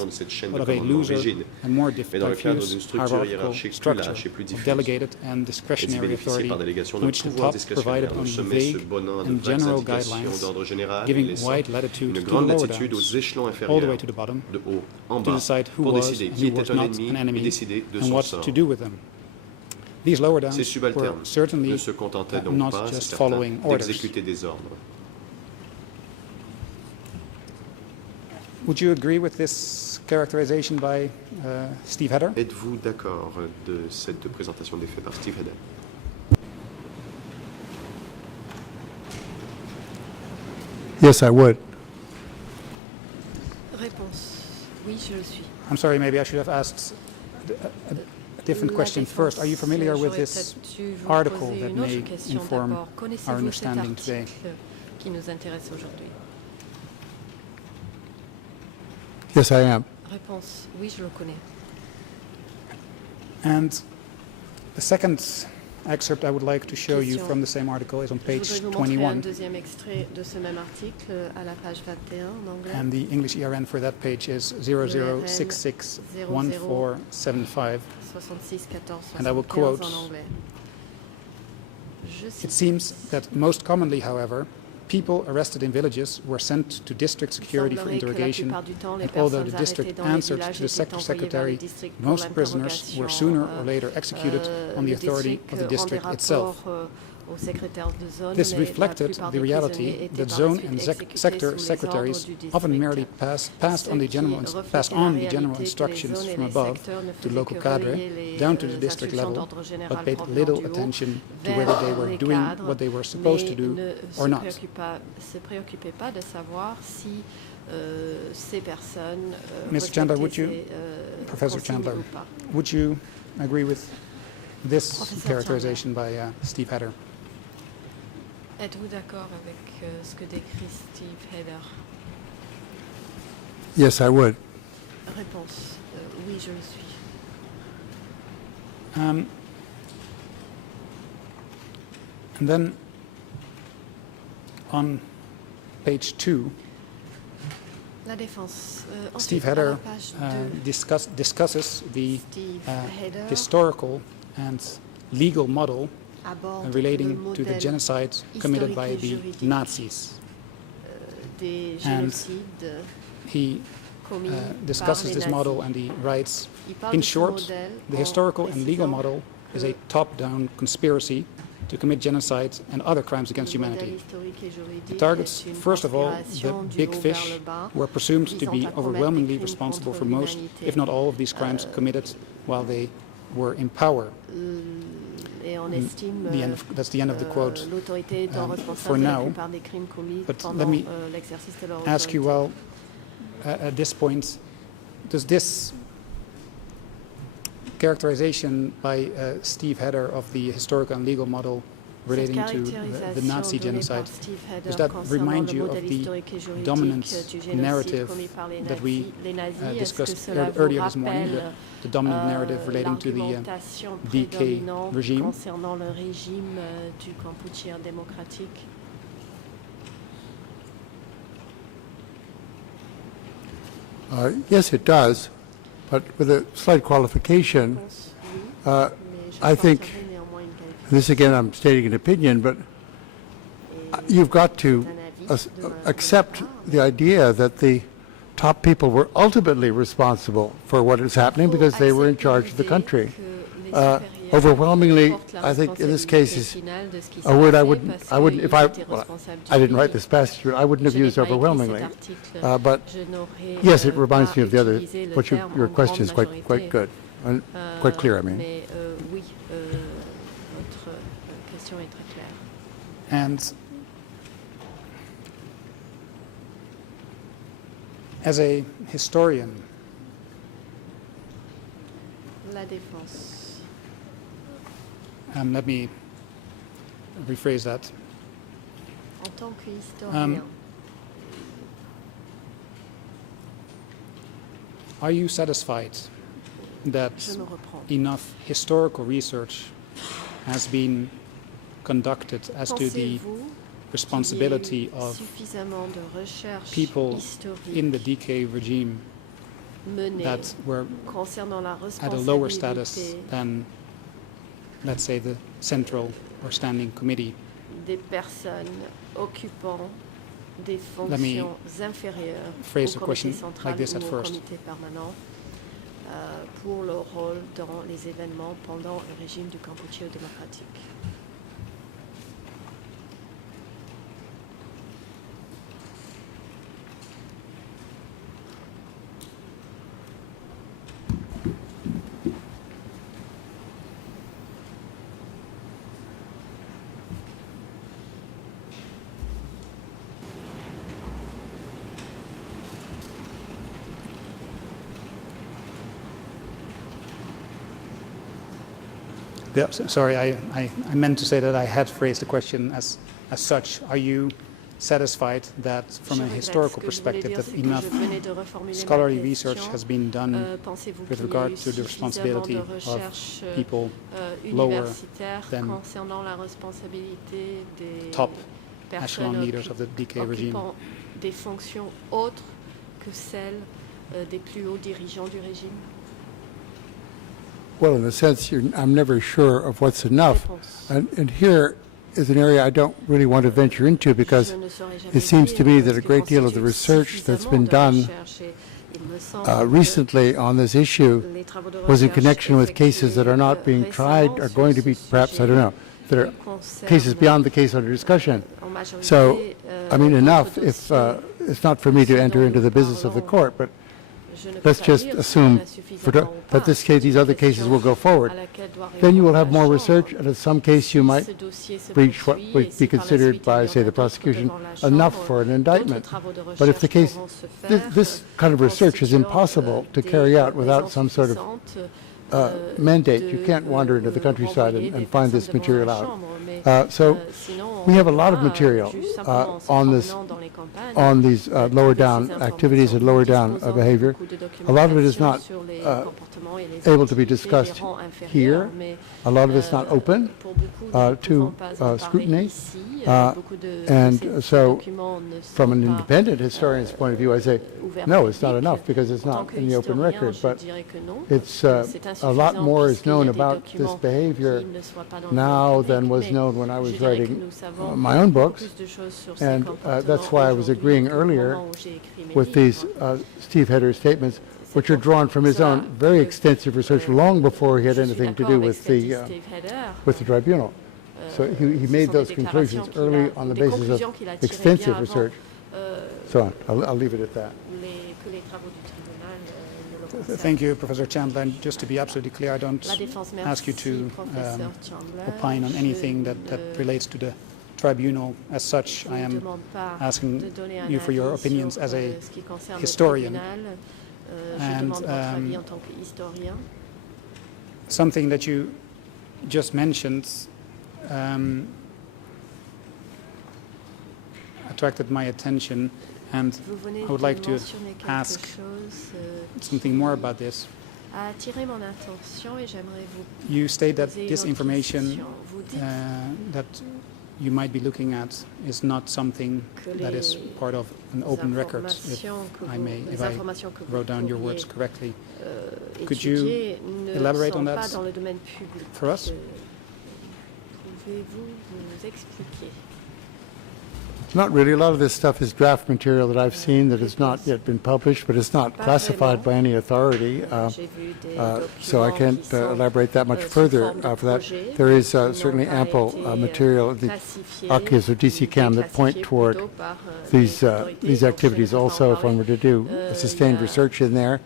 but of a looser and more diffuse hierarchical structure of delegated and discretionary authority, in which the top provided only vague and general guidelines, giving wide latitude to the lower downs, all the way to the bottom, to decide who was and who was not an enemy and what to do with them. These lower downs were certainly not just following orders. Would you agree with this characterization by Steve Heder? Êtes-vous d'accord de cette présentation des faits par Steve Heder? Yes, I would. Réponse. Oui, je le suis. I'm sorry, maybe I should have asked a different question first. Are you familiar with this article that may inform our understanding today? Qui nous intéresse aujourd'hui. Yes, I am. Réponse. Oui, je le connais. And the second excerpt I would like to show you from the same article is on page 21. Deuxième extrait de ce même article à la page 21 en anglais. And the English ERN for that page is 00661475. And I will quote, it seems that most commonly, however, people arrested in villages were sent to district security for interrogation, and although the district answered to the sector secretary, most prisoners were sooner or later executed on the authority of the district itself. This reflected the reality that zone and sector secretaries often merely passed on the general instructions from above to local cadre down to the district level, but paid little attention to whether they were doing what they were supposed to do or not. Mr. Chandler, Professor Chandler, would you agree with this characterization by Steve Heder? Êtes-vous d'accord avec ce que décrit Steve Heder? Yes, I would. Réponse. Oui, je le suis. And then on page 2, La défense. Steve Heder discusses the historical and legal model relating to the genocide committed by the Nazis. And he discusses this model and he writes, in short, the historical and legal model is a top-down conspiracy to commit genocide and other crimes against humanity. The targets, first of all, the big fish, who are presumed to be overwhelmingly responsible for most, if not all, of these crimes committed while they were in power. That's the end of the quote for now. But let me ask you, well, at this point, does this characterization by Steve Heder of the historical and legal model relating to the Nazi genocide, does that remind you of the dominant narrative that we discussed earlier this morning, the dominant narrative relating to the DK regime? Yes, it does, but with a slight qualification. I think, this again I'm stating an opinion, but you've got to accept the idea that the top people were ultimately responsible for what is happening because they were in charge of the country. Overwhelmingly, I think in this case is a word I wouldn't, if I didn't write this passage, but I wouldn't have used overwhelmingly. But yes, it reminds me of the other, what your question is quite good, and quite clear, I mean. And as a historian, La Défense. Let me rephrase that. En tant que historien, are you satisfied that enough historical research has been conducted as to the responsibility of people in the DK regime that were at a lower status than, let's say, the central or standing committee? Des personnes occupant des Let me fonctions inférieures phrase au the question comité central like this ou at au first. comité permanent pour leur rôle dans les événements pendant le régime du Kampuchea démocratique. Yeah, sorry, I meant to say that I had phrased the question as such. Are you satisfied that from a historical perspective that enough scholarly research has been done with regard to the responsibility of people lower than top echelon leaders of the DK regime? Des fonctions autres que celles des plus hauts dirigeants du régime? Well, in a sense, I'm never sure of what's enough. And here is an area I don't really want to venture into because it seems to me that a great deal of the research that's been done recently on this issue was in connection with cases that are not being tried, are going to be, perhaps, I don't know, that are cases beyond the case under discussion. So, I mean, enough if it's not for me to enter into the business of the court, but let's just assume that this case, these other cases will go forward. Then you will have more research, and in some case you might reach what would be considered by, say, the prosecution enough for an indictment. But if the case, this kind of research is impossible to carry out without some sort of mandate. You can't wander into the countryside and find this material out. So we have a lot of material on these lower down activities and lower down behavior. A lot of it is not able to be discussed here. A lot of it's not open to scrutiny. And so from an independent historian's point of view, I say, no, it's not enough because it's not in the open record. But it's a lot more is known about this behavior now than was known when I was writing my own books. And that's why I was agreeing earlier with these Steve Hedder's statements, which are drawn from his own very extensive research long before he had anything to do with the tribunal. So he made those conclusions early on the basis of extensive research. So I'll leave it at that. Thank you, Professor Chandler. And just to be absolutely clear, I don't ask you to opine on anything that relates to the tribunal as such. I am asking you for your opinions as a historian. And something that you just mentioned attracted my attention, and I would like to ask something more about this. You state that this information that you might be looking at is not something that is part of an open record, if I wrote down your words correctly. Could you elaborate on that for us? Not really. A lot of this stuff is draft material that I've seen that has not yet been published, but it's not classified by any authority. So I can't elaborate that much further for that. There is certainly ample material in the archives of DCCAM that point toward these activities also, if one were to do sustained research in there.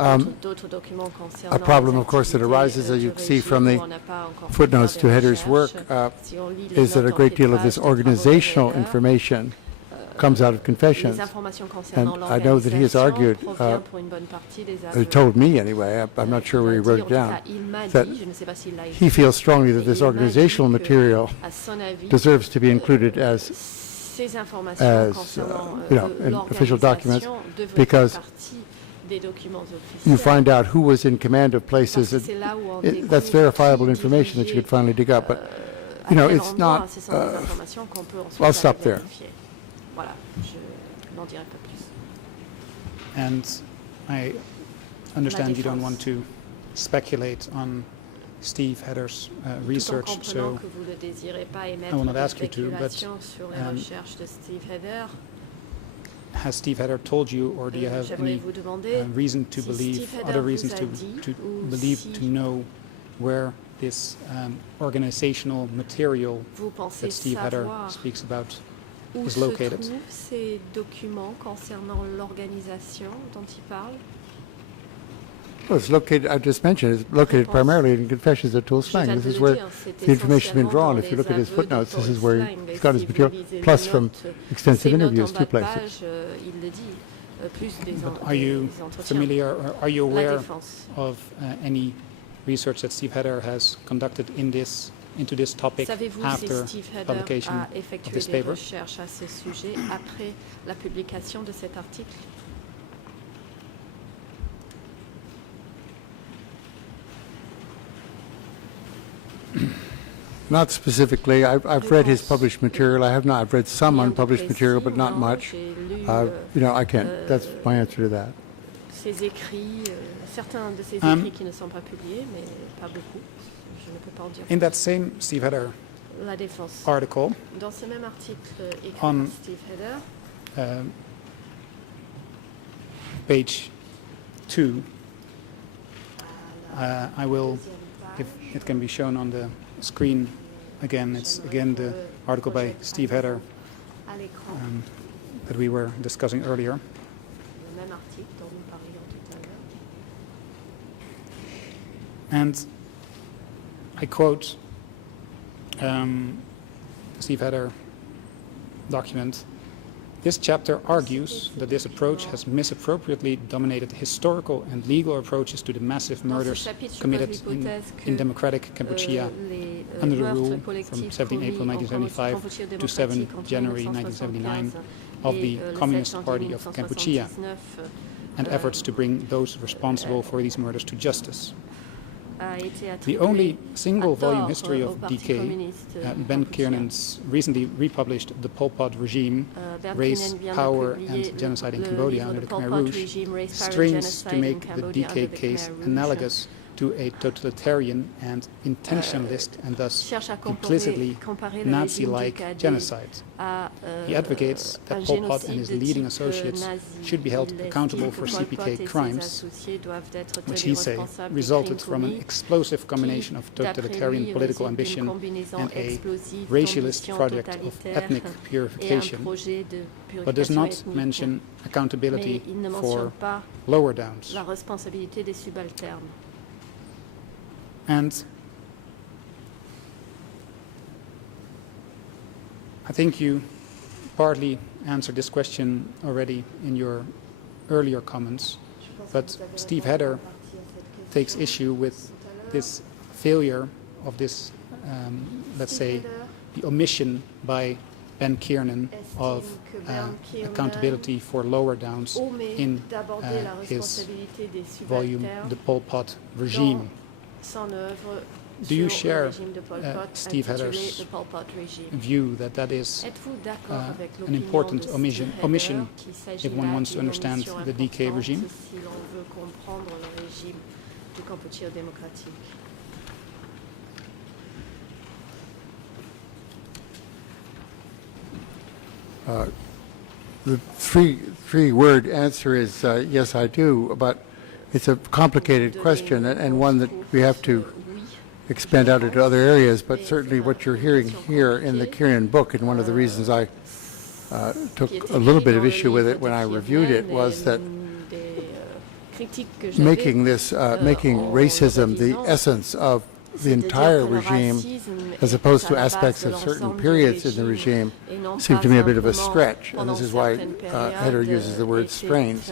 A problem, of course, that arises, as you can see from the footnotes to Heder's work, is that a great deal of this organizational information comes out of confessions. And I know that he has argued, he told me anyway, I'm not sure where he wrote it down, that he feels strongly that this organizational material deserves to be included as in official documents, because you find out who was in command of places. That's verifiable information that you could finally dig up. But, it's not... I'll stop there. And I understand you don't want to speculate on Steve Heder's research, so I will not ask you to, but has Steve Heder told you, or do you have any reason to believe, other reasons to believe, to know where this organizational material that Steve Heder speaks about is located? Ces documents concernant l'organisation dont il parle? Well, it's located, I just mentioned, it's located primarily in Confessions of Toul Sleng. This is where the information has been drawn. If you look at his footnotes, this is where he's got his material, plus from extensive interviews, 2 places. But are you familiar, or are you aware of any research that Steve Heder has conducted into this topic after publication of this paper? Not specifically. I've read his published material. I have not. I've read some unpublished material, but not much. I can't. That's my answer to that. Ses écrits, certains de ses écrits qui ne sont pas publiés, mais pas beaucoup. Je ne peux pas en dire. In that same Steve Heder article, dans ce même article écrit par Steve Heder, page 2, I will, if it can be shown on the screen again, it's again the article by Steve Heder that we were discussing earlier. And I quote Steve Heder document: "This chapter argues that this approach has misappropriately dominated historical and legal approaches to the massive murders committed in democratic Kampuchea under the rule from 17 April 1975 to 7 January 1979 of the Communist Party of Kampuchea, and efforts to bring those responsible for these murders to justice. The only single-volume history of DK, Ben Kiernan's recently republished The Pol Pot Regime, Race, Power and Genocide in Cambodia under the Khmer Rouge, strains to make the DK case analogous to a totalitarian and intentionalist and thus implicitly Nazi-like genocide. He advocates that Pol Pot and his leading associates should be held accountable for CPK crimes, which he says resulted from an explosive combination of totalitarian political ambition and a racialist project of ethnic purification, but does not mention accountability for lower downs." And I think you partly answered this question already in your earlier comments, but Steve Heder takes issue with this failure of this, let's say, the omission by Ben Kiernan of accountability for lower downs in his volume, The Pol Pot Regime. Do you share Steve Heder's view that that is an important omission if one wants to understand the DK regime? The three-word answer is yes, I do, but it's a complicated question and one that we have to expand out into other areas, but certainly what you're hearing here in the Kirian book, and one of the reasons I took a little bit of issue with it when I reviewed it, was that making racism the essence of the entire regime, as opposed to aspects of certain periods in the regime, seemed to me a bit of a stretch, and this is why Heder uses the word strains.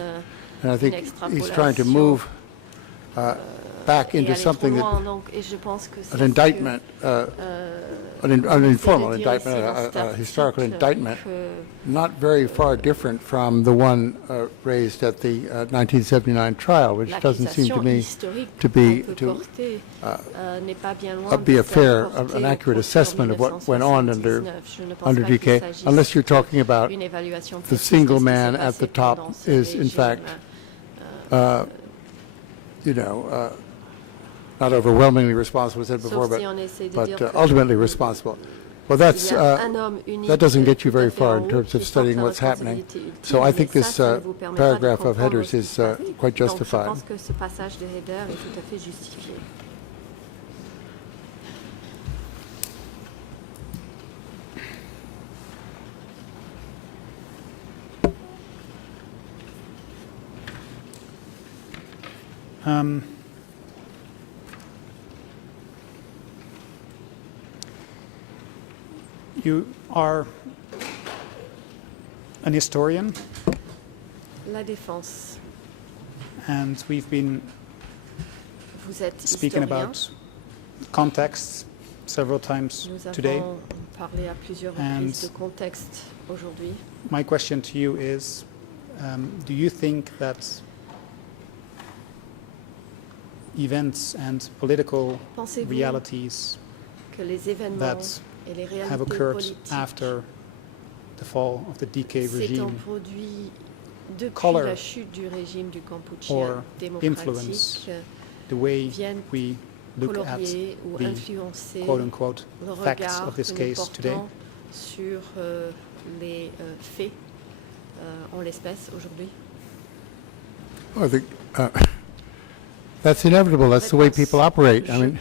And I think he's trying to move back into something that an indictment, an informal indictment, a historical indictment, not very far different from the one raised at the 1979 trial, which doesn't seem to me to be a fair, an accurate assessment of what went on under DK, unless you're talking about the single man at the top is in fact, not overwhelmingly responsible, as I said before, but ultimately responsible. Well, that doesn't get you very far in terms of studying what's happening. So I think this paragraph of Heder's is quite justified. You are an historian, La Défense. And we've been speaking about context several times today. Parlé à plusieurs reprises de contexte aujourd'hui. My question to you is, do you think that events and political realities that have occurred after the fall of the DK regime color or influence the way we look at the quote-unquote facts of this case today? Sur les faits en l'espèce aujourd'hui? I think that's inevitable. That's the way people operate. I mean,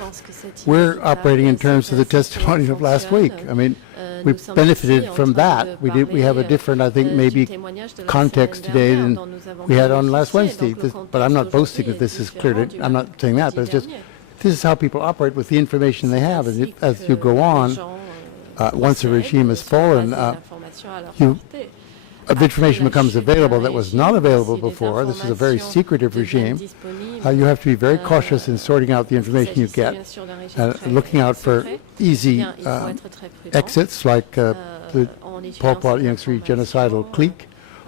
we're operating in terms of the testimony of last week. I mean, we benefited from that. We have a different, I think, maybe context today than we had on last Wednesday. But I'm not boasting that this is clear. I'm not saying that, but it's just this is how people operate with the information they have. And as you go on, once a regime has fallen, information becomes available that was not available before. This is a very secretive regime. You have to be very cautious in sorting out the information you get, looking out for easy exits like the Pol Pot Yang Sri genocidal clique,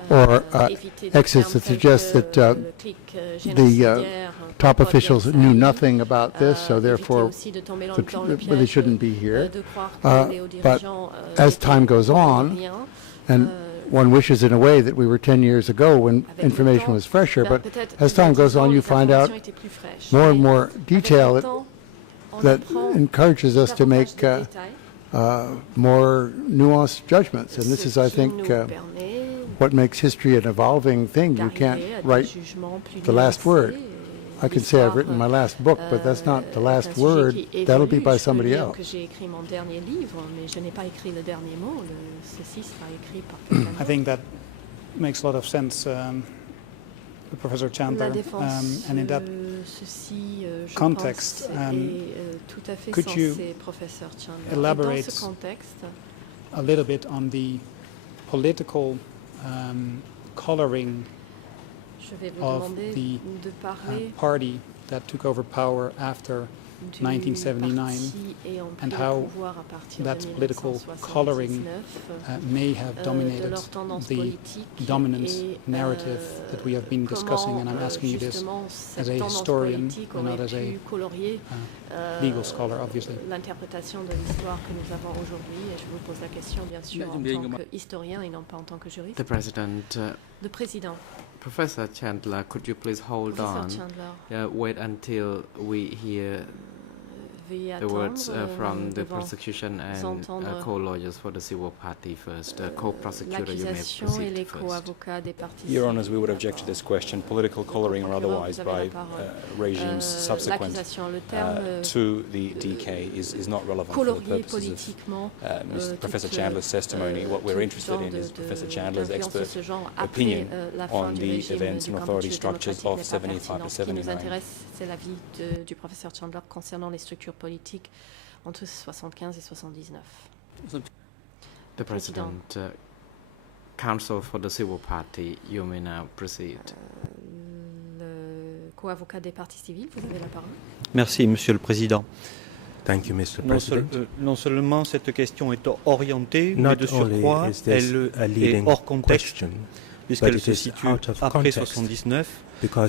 or exits that suggest that the top officials knew nothing about this, so therefore they shouldn't be here. But as time goes on, and one wishes in a way that we were 10 years ago when information was fresher, but as time goes on you find out more and more detail that encourages us to make more nuanced judgments. And this is, I think, what makes history an evolving thing. You can't write the last word. I can say I've written my last book, but that's not the last word. That'll be by somebody else. I think that makes a lot of sense, Professor Chandler. And in that context, could you elaborate a little bit on the political coloring of the party that took over power after 1979 and how that political coloring may have dominated the dominant narrative that we have been discussing. And I'm asking you this as a historian and not as a legal scholar, obviously. L'interprétation de l'histoire que nous avons aujourd'hui, et je vous pose la question bien sûr en tant qu'historien et non pas en tant que juriste. The President. Professor Chandler, could you please hold on? Wait until we hear the words from the prosecution and co-lawyers for the civil party first. Co-prosecutor, you may proceed first. Your Honours, we would object to this question, political colouring or otherwise, by regimes subsequent to the DK is not relevant for the purposes of Professor Chandler's testimony. What we're interested in is Professor Chandler's expert opinion on the events and authority structures of 75 to 79. C'est l'avis du professeur Chandler concernant les structures politiques entre 75 et 79. The President, counsel for the civil party, you may now proceed. Le co-avocat des partis civils, vous avez la parole. Merci, Monsieur le Président. Thank you, Mr. President. Non seulement cette question est orientée, mais de surcroît, elle est hors contexte, puisqu'elle se situe après 79,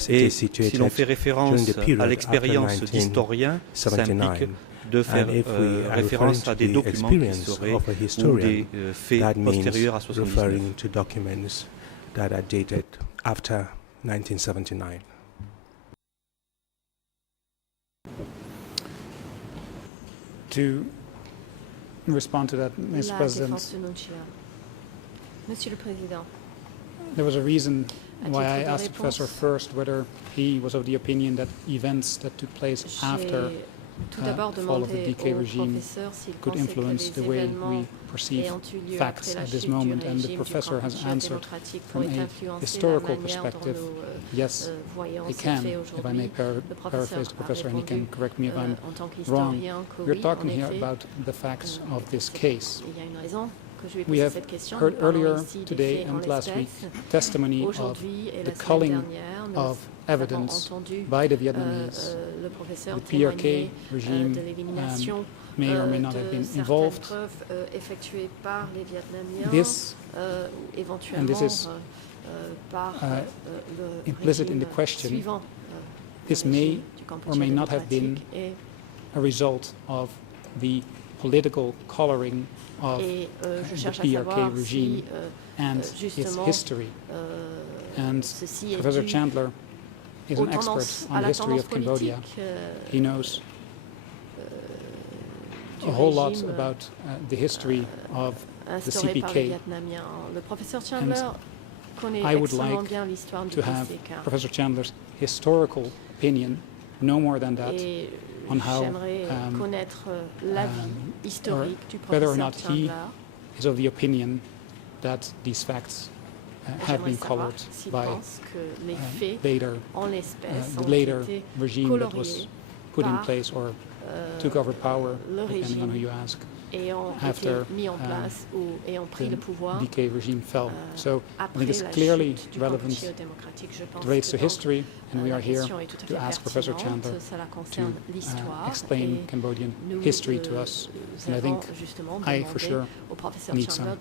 et si l'on fait référence à l'expérience d'historien, ça implique de faire référence à des documents qui seraient ou des faits postérieurs à 79. To respond to that, Mr. President, Monsieur le Président, there was a reason why I asked the professor first whether he was of the opinion that events that took place after the fall of the DK regime could influence the way we perceive facts at this moment, and the professor has answered from a historical perspective, yes, they can, if I may paraphrase the professor, and he can correct me if I'm wrong. We're talking here about the facts of this case. We have heard earlier today and last week testimony of the culling of evidence by the Vietnamese. The PRK regime may or may not have been involved. This, and this is implicit in the question, this may or may not have been a result of the political coloring of the PRK regime and its history. And Professor Chandler is an expert on the history of Cambodia. He knows a whole lot about the history of the CPK. And I would like to have Professor Chandler's historical opinion, no more than that, on how, whether or not he is of the opinion that these facts have been colored by the later regime that was put in place or took over power, depending on who you ask, after the DK regime fell. So I think it's clearly relevant. It relates to history, and we are here to ask Professor Chandler to explain Cambodian history to us. And I think I, for sure, need some.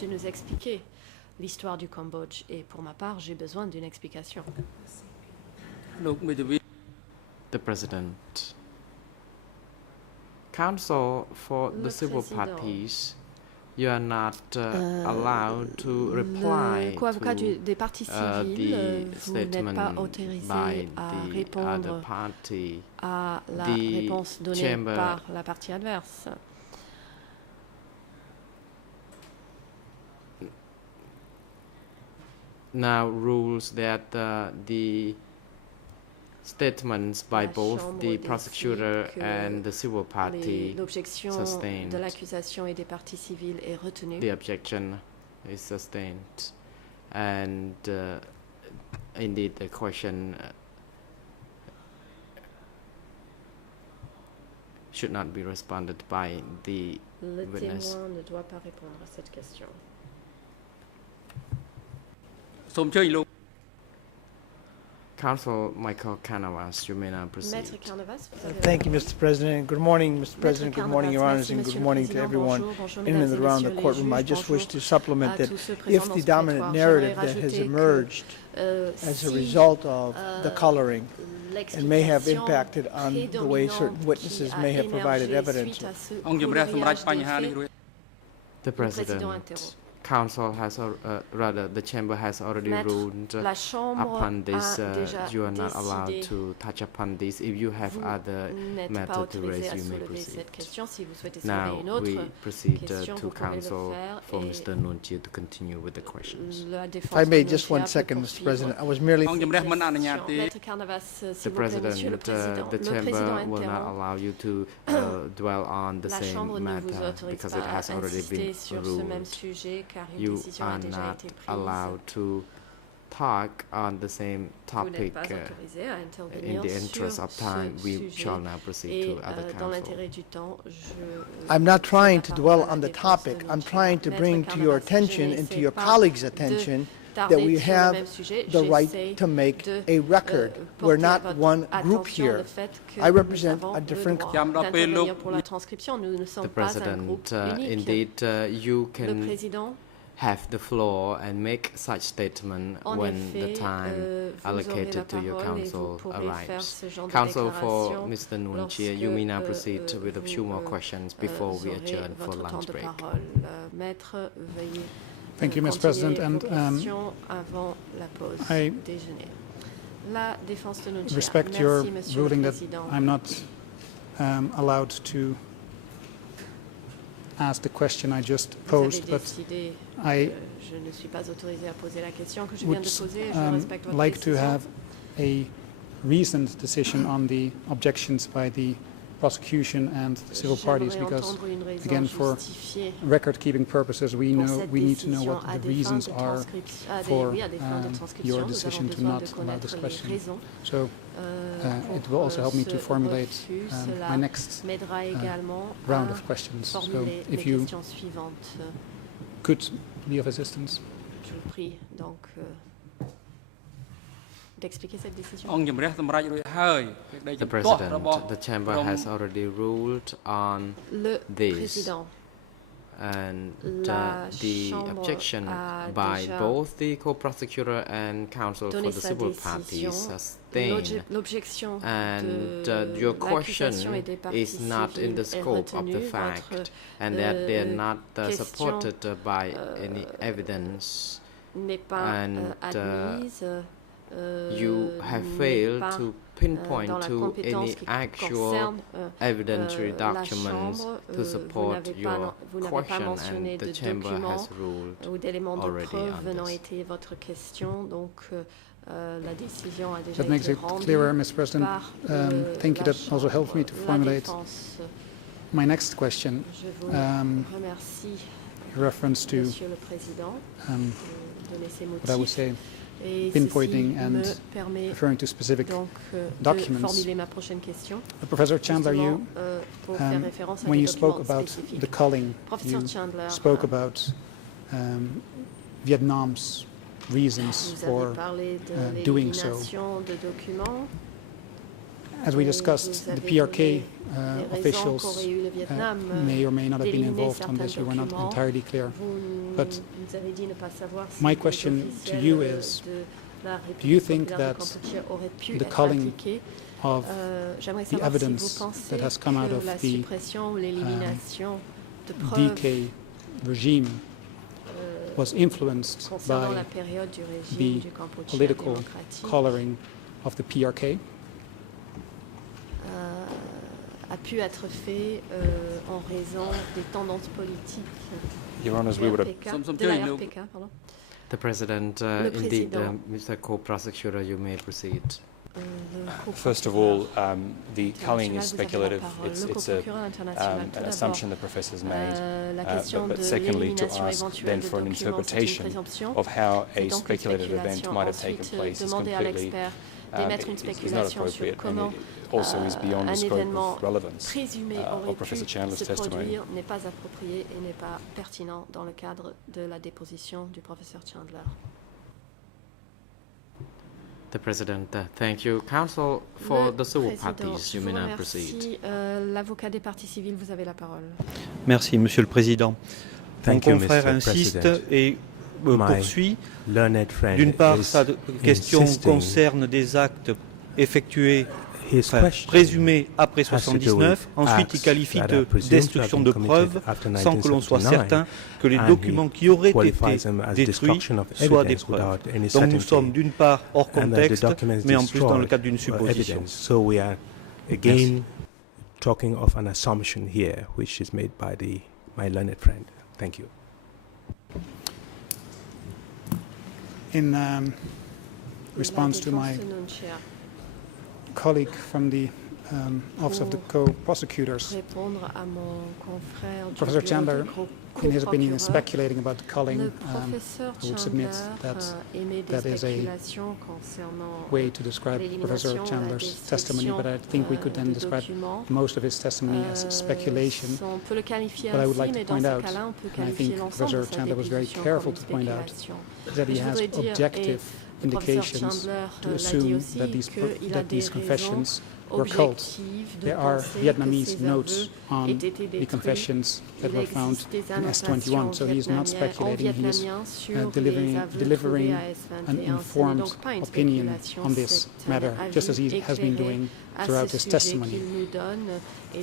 L'histoire du Cambodge, et pour ma part, j'ai besoin d'une explication. The President, counsel for the civil parties, you are not allowed to reply to des partis civils, vous n'êtes pas autorisé à répondre à la réponse donnée par la partie adverse. Now rules that the statements by both the prosecutor and the civil party sustained. De l'accusation et des parties civiles est retenue. The objection is sustained, and indeed the question should not be responded by the witness. Le témoin ne doit pas répondre à cette question. Counsel Michael Canavas, you may now proceed. Thank you, Mr. President. Good morning, Mr. President. Good morning, Your Honors, and good morning to everyone in and around the courtroom. I just wish to supplement that if the dominant narrative that has emerged as a result of the coloring and may have impacted on the way certain witnesses may have provided evidence. The President, council has, rather, the chamber has already ruled upon this. You are not allowed to touch upon this. If you have other matters to raise, you may proceed. Now we proceed to council for Mr. Nunchi to continue with the questions. If I may, just 1 second, Mr. President. I was merely... The President, the chamber will not allow you to dwell on the same matter because it has already been ruled. You are not allowed to talk on the same topic. In the interest of time, we shall now proceed to other council. I'm not trying to dwell on the topic. I'm trying to bring to your attention and to your colleagues' attention that we have the right to make a record. We're not one group here. I represent a different... The President, indeed, you can have the floor and make such statement when the time allocated to your council arrives. Council for Mr. Nunchi, you may now proceed with a few more questions before we adjourn for lunch break. Thank you, Mr. President, and I respect your ruling that I'm not allowed to ask the question I just posed, but I would like to have a reasoned decision on the objections by the prosecution and the civil parties, because, again, for record-keeping purposes, we need to know what the reasons are for your decision to not allow this question. So it will also help me to formulate my next round of questions. So if you could be of assistance. The President, the chamber has already ruled on this, and the objection by both the co-prosecutor and counsel for the civil parties sustained, and your question is not in the scope of the fact, and that they are not supported by any evidence, and you have failed to pinpoint to any actual evidentiary documents to support your question, and the chamber has ruled already on this. That makes it clearer, Mr. President. Thank you. That also helps me to formulate my next question. In reference to what I would say, pinpointing and referring to specific documents. Professor Chandler, you, when you spoke about the culling, you spoke about Vietnam's reasons for doing so. As we discussed, the PRK officials may or may not have been involved on this. We were not entirely clear. But my question to you is, do you think that the culling of the evidence that has come out of the DK regime was influenced by the political colouring of the PRK? A pu être fait en raison des tendances politiques Your Honours, we would have... de la RPK, pardon. The President, indeed, Mr. Co-Prosecutor, you may proceed. First of all, the culling is speculative. It's an assumption the professors made. But secondly, to ask then for an interpretation of how a speculated event might have taken place is completely is not appropriate, and it also is beyond the scope of relevance of Professor Chandler's testimony. N'est pas approprié et n'est pas pertinent dans le cadre de la déposition du professeur Chandler. The President, thank you. Counsel for the civil parties, you may now proceed. L'avocat des parties civiles, vous avez la parole. Merci, Monsieur le Président. Mon confrère insiste et poursuit. D'une part, sa question concerne des actes effectués présumé après 79, ensuite il qualifie de destruction de preuves sans que l'on soit certain que les documents qui auraient été détruits soient des preuves. Donc nous sommes d'une part hors contexte, mais en plus dans le cadre d'une supposition. So we are again talking of an assumption here, which is made by my learned friend. Thank you. In response to my colleague from the Office of the Co-Prosecutors, Professor Chandler, in his opinion, is speculating about culling. I would submit that that is a way to describe Professor Chandler's testimony, but I think we could then describe most of his testimony as speculation. But I would like to point out, and I think Professor Chandler was very careful to point out, that he has objective indications to assume that these confessions were cults. There are Vietnamese notes on the confessions that were found in S21, so he is not speculating, he is delivering an informed opinion on this matter, just as he has been doing throughout his testimony.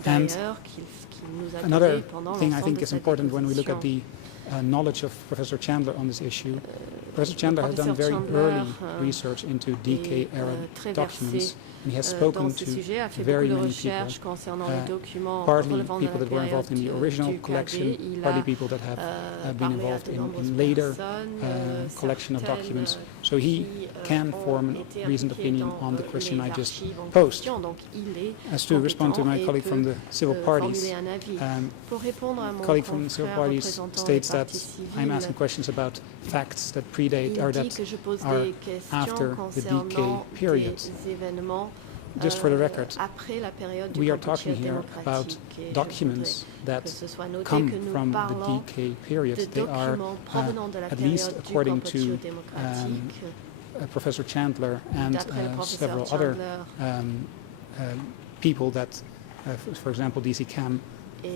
And another thing I think is important when we look at the knowledge of Professor Chandler on this issue. Professor Chandler has done very early research into DK-era documents, and he has spoken to very many people, partly people that were involved in the original collection, partly people that have been involved in later collection of documents. So he can form a reasoned opinion on the question I just posed. As to respond to my colleague from the civil parties, colleague from the civil parties states that I'm asking questions about facts that predate or that are after the DK period. Just for the record, we are talking here about documents that come from the DK period. They are, at least according to Professor Chandler and several other people that, for example, DC Cam,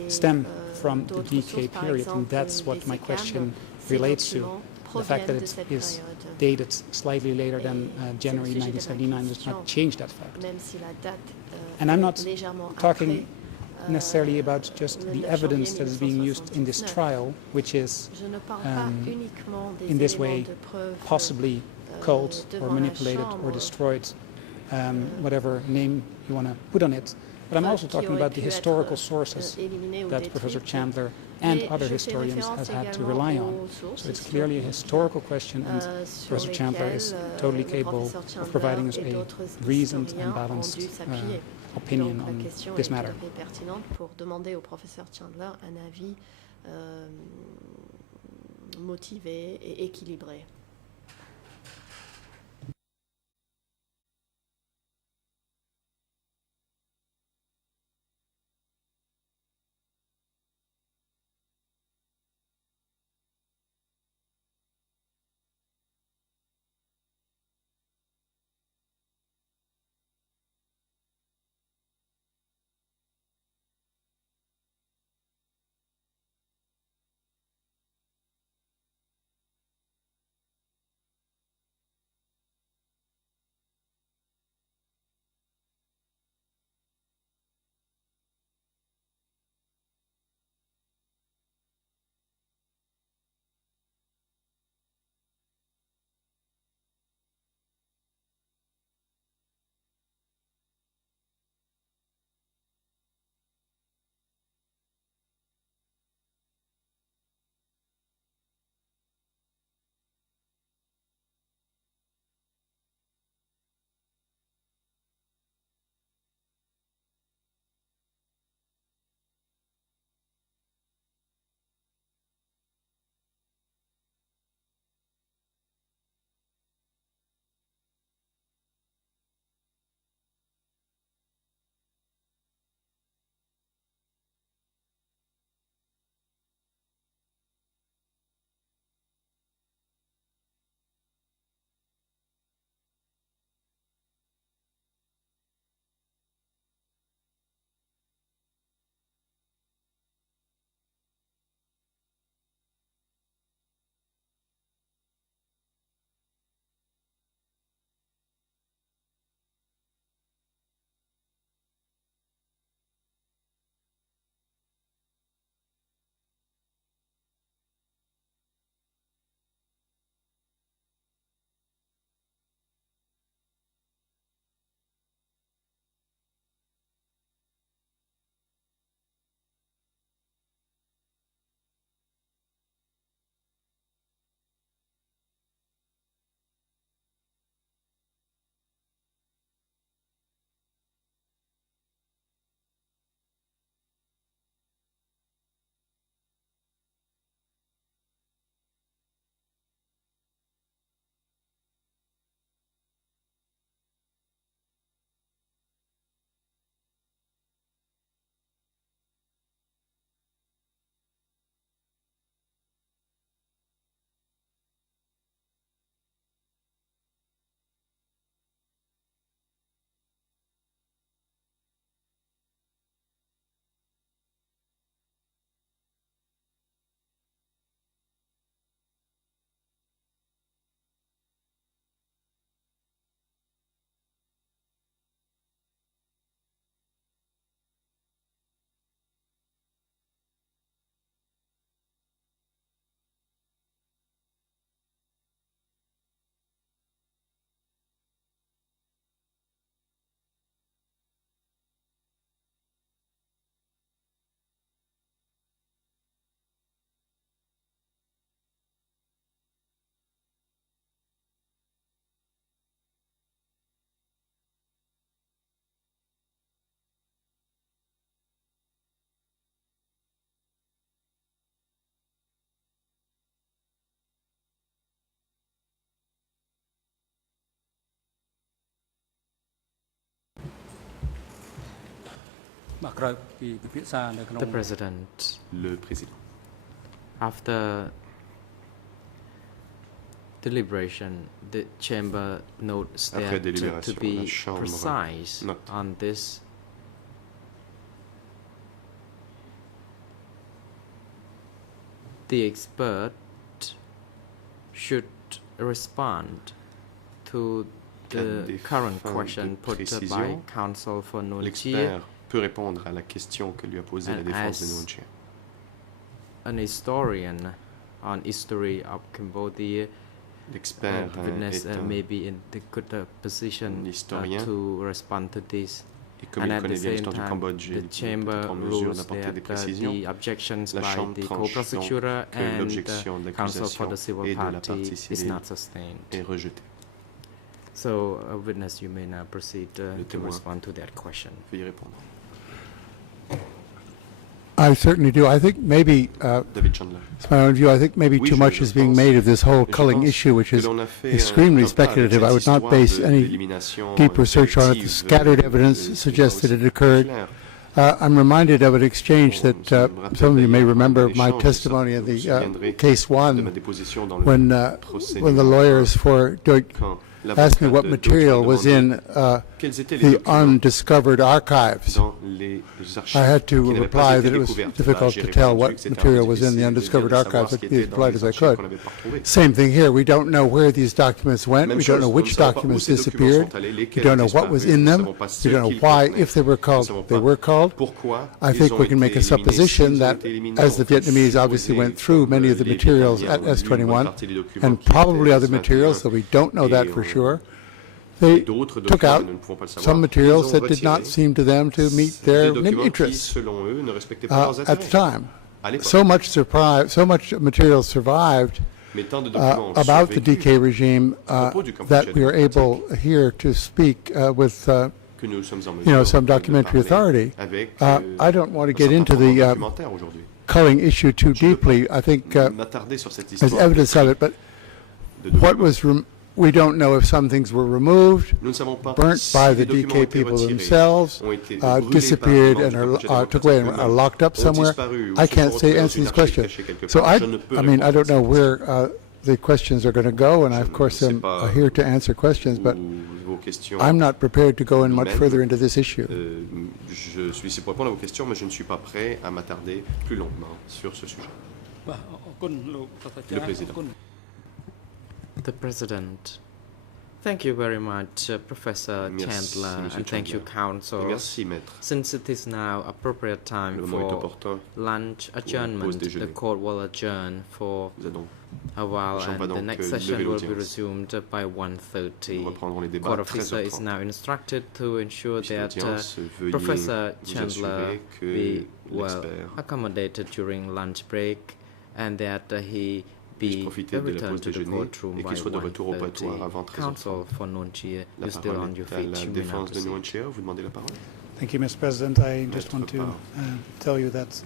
stem from the DK period, and that's what my question relates to. The fact that it is dated slightly later than January 1979 does not change that fact. And I'm not talking necessarily about just the evidence that is being used in this trial, which is in this way possibly culled or manipulated or destroyed, whatever name you want to put on it. But I'm also talking about the historical sources that Professor Chandler and other historians have had to rely on. So it's clearly a historical question, and Professor Chandler is totally capable of providing us a reasoned and balanced opinion on this matter. Pour demander au professeur Chandler un avis motivé et équilibré. The President. Le Président. After deliberation, the Chamber notes that to be precise on this, the expert should respond to the current question put by counsel for Nuon Chea. L'expert peut répondre à la question que lui a posée la défense de Nuon Chea. An historian on history of Cambodia, l'expert witness maybe in the good position to respond to this. And at the same time, the Chamber rules that the objections by the co-prosecutor and the counsel for the civil party is not sustained. So, witness, you may now proceed to respond to that question. I certainly do. I think maybe, it's my own view, I think maybe too much is being made of this whole culling issue, which is extremely speculative. I would not base any deep research on it. The scattered evidence suggests that it occurred. I'm reminded of an exchange that some of you may remember my testimony in the case one, when the lawyers for asked me what material was in the undiscovered archives. I had to reply that it was difficult to tell what material was in the undiscovered archives, but be as polite as I could. Same thing here. We don't know where these documents went. We don't know which documents disappeared. We don't know what was in them. We don't know why, if they were called, they were called. I think we can make a supposition that as the Vietnamese obviously went through many of the materials at S21 and probably other materials, though we don't know that for sure, they took out some materials that did not seem to them to meet their interests at the time. So much material survived about the DK regime that we are able here to speak with some documentary authority. I don't want to get into the culling issue too deeply. I think there's evidence of it, but what was we don't know if some things were removed, burnt by the DK people themselves, disappeared and are took away and are locked up somewhere. I can't answer these questions. So I mean, I don't know where the questions are going to go, and I, of course, am here to answer questions, but I'm not prepared to go in much further into this issue. Je suis ici pour répondre à vos questions, mais je ne suis pas prêt à m'attarder plus longuement sur ce sujet. Le Président. The President. Thank you very much, Professor Chandler, and thank you, Counsel. Since it is now appropriate time for lunch adjournment, the court will adjourn for a while, and the next session will be resumed by 1:30. The court officer is now instructed to ensure that Professor Chandler be well accommodated during lunch break, and that he be returned to the courtroom by 1:30. Counsel for Nuon Chea, you're still on your feet. You may now proceed. Thank you, Mr. President. I just want to tell you that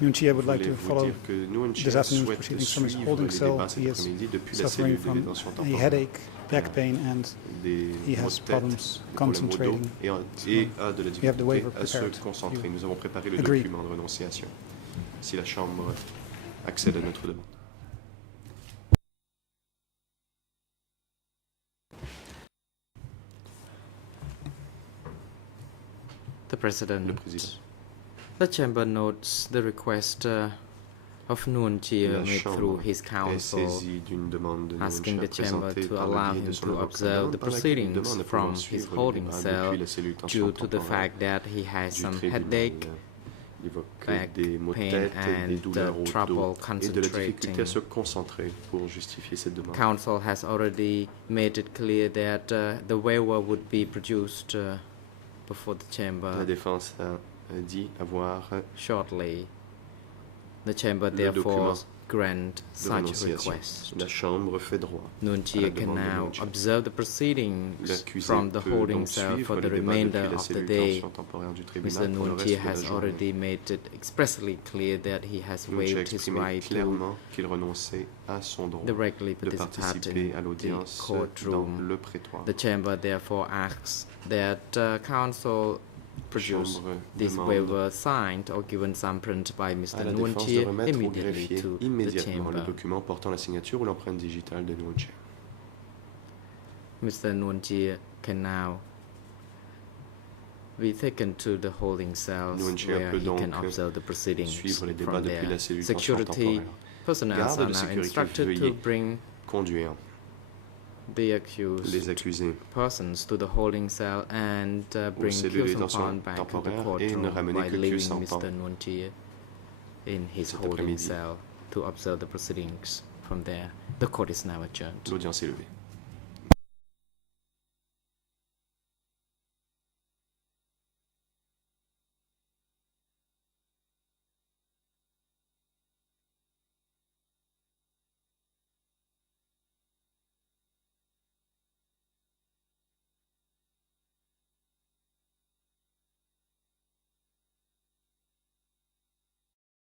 Nuon Chea would like to follow this afternoon's proceedings from his holding cell. He is suffering from a headache, back pain, and he has problems concentrating. So we have the waiver prepared. Nous avons préparé le document de renonciation. Si la Chambre accède à notre demande. The President. The Chamber notes the request of Nuon Chea made through his counsel, asking the Chamber to allow him to observe the proceedings from his holding cell due to the fact that he has some headache, back pain, and trouble concentrating. Counsel has already made it clear that the waiver would be produced before the Chamber. La défense a dit avoir shortly. The Chamber therefore grant such request. La Chambre fait droit. Nuon Chea can now observe the proceedings from the holding cell for the remainder of the day. Mr. Nuon Chea has already made it expressly clear that he has waived his right to directly participate in the courtroom. The Chamber therefore asks that counsel produce this waiver signed or given thumbprint by Mr. Nguyen Chia immediately to the chamber. Le document portant la signature ou l'empreinte digitale de Nguyen Chia. Mr. Nguyen Chia can now be taken to the holding cells where he can observe the proceedings from there. Security personnel are now instructed to bring the accused persons to the holding cell and bring Khieu Samphan back to the courtroom by leaving Mr. Nguyen Chia in his holding cell to observe the proceedings from there. The court is now adjourned. L'audience est levée.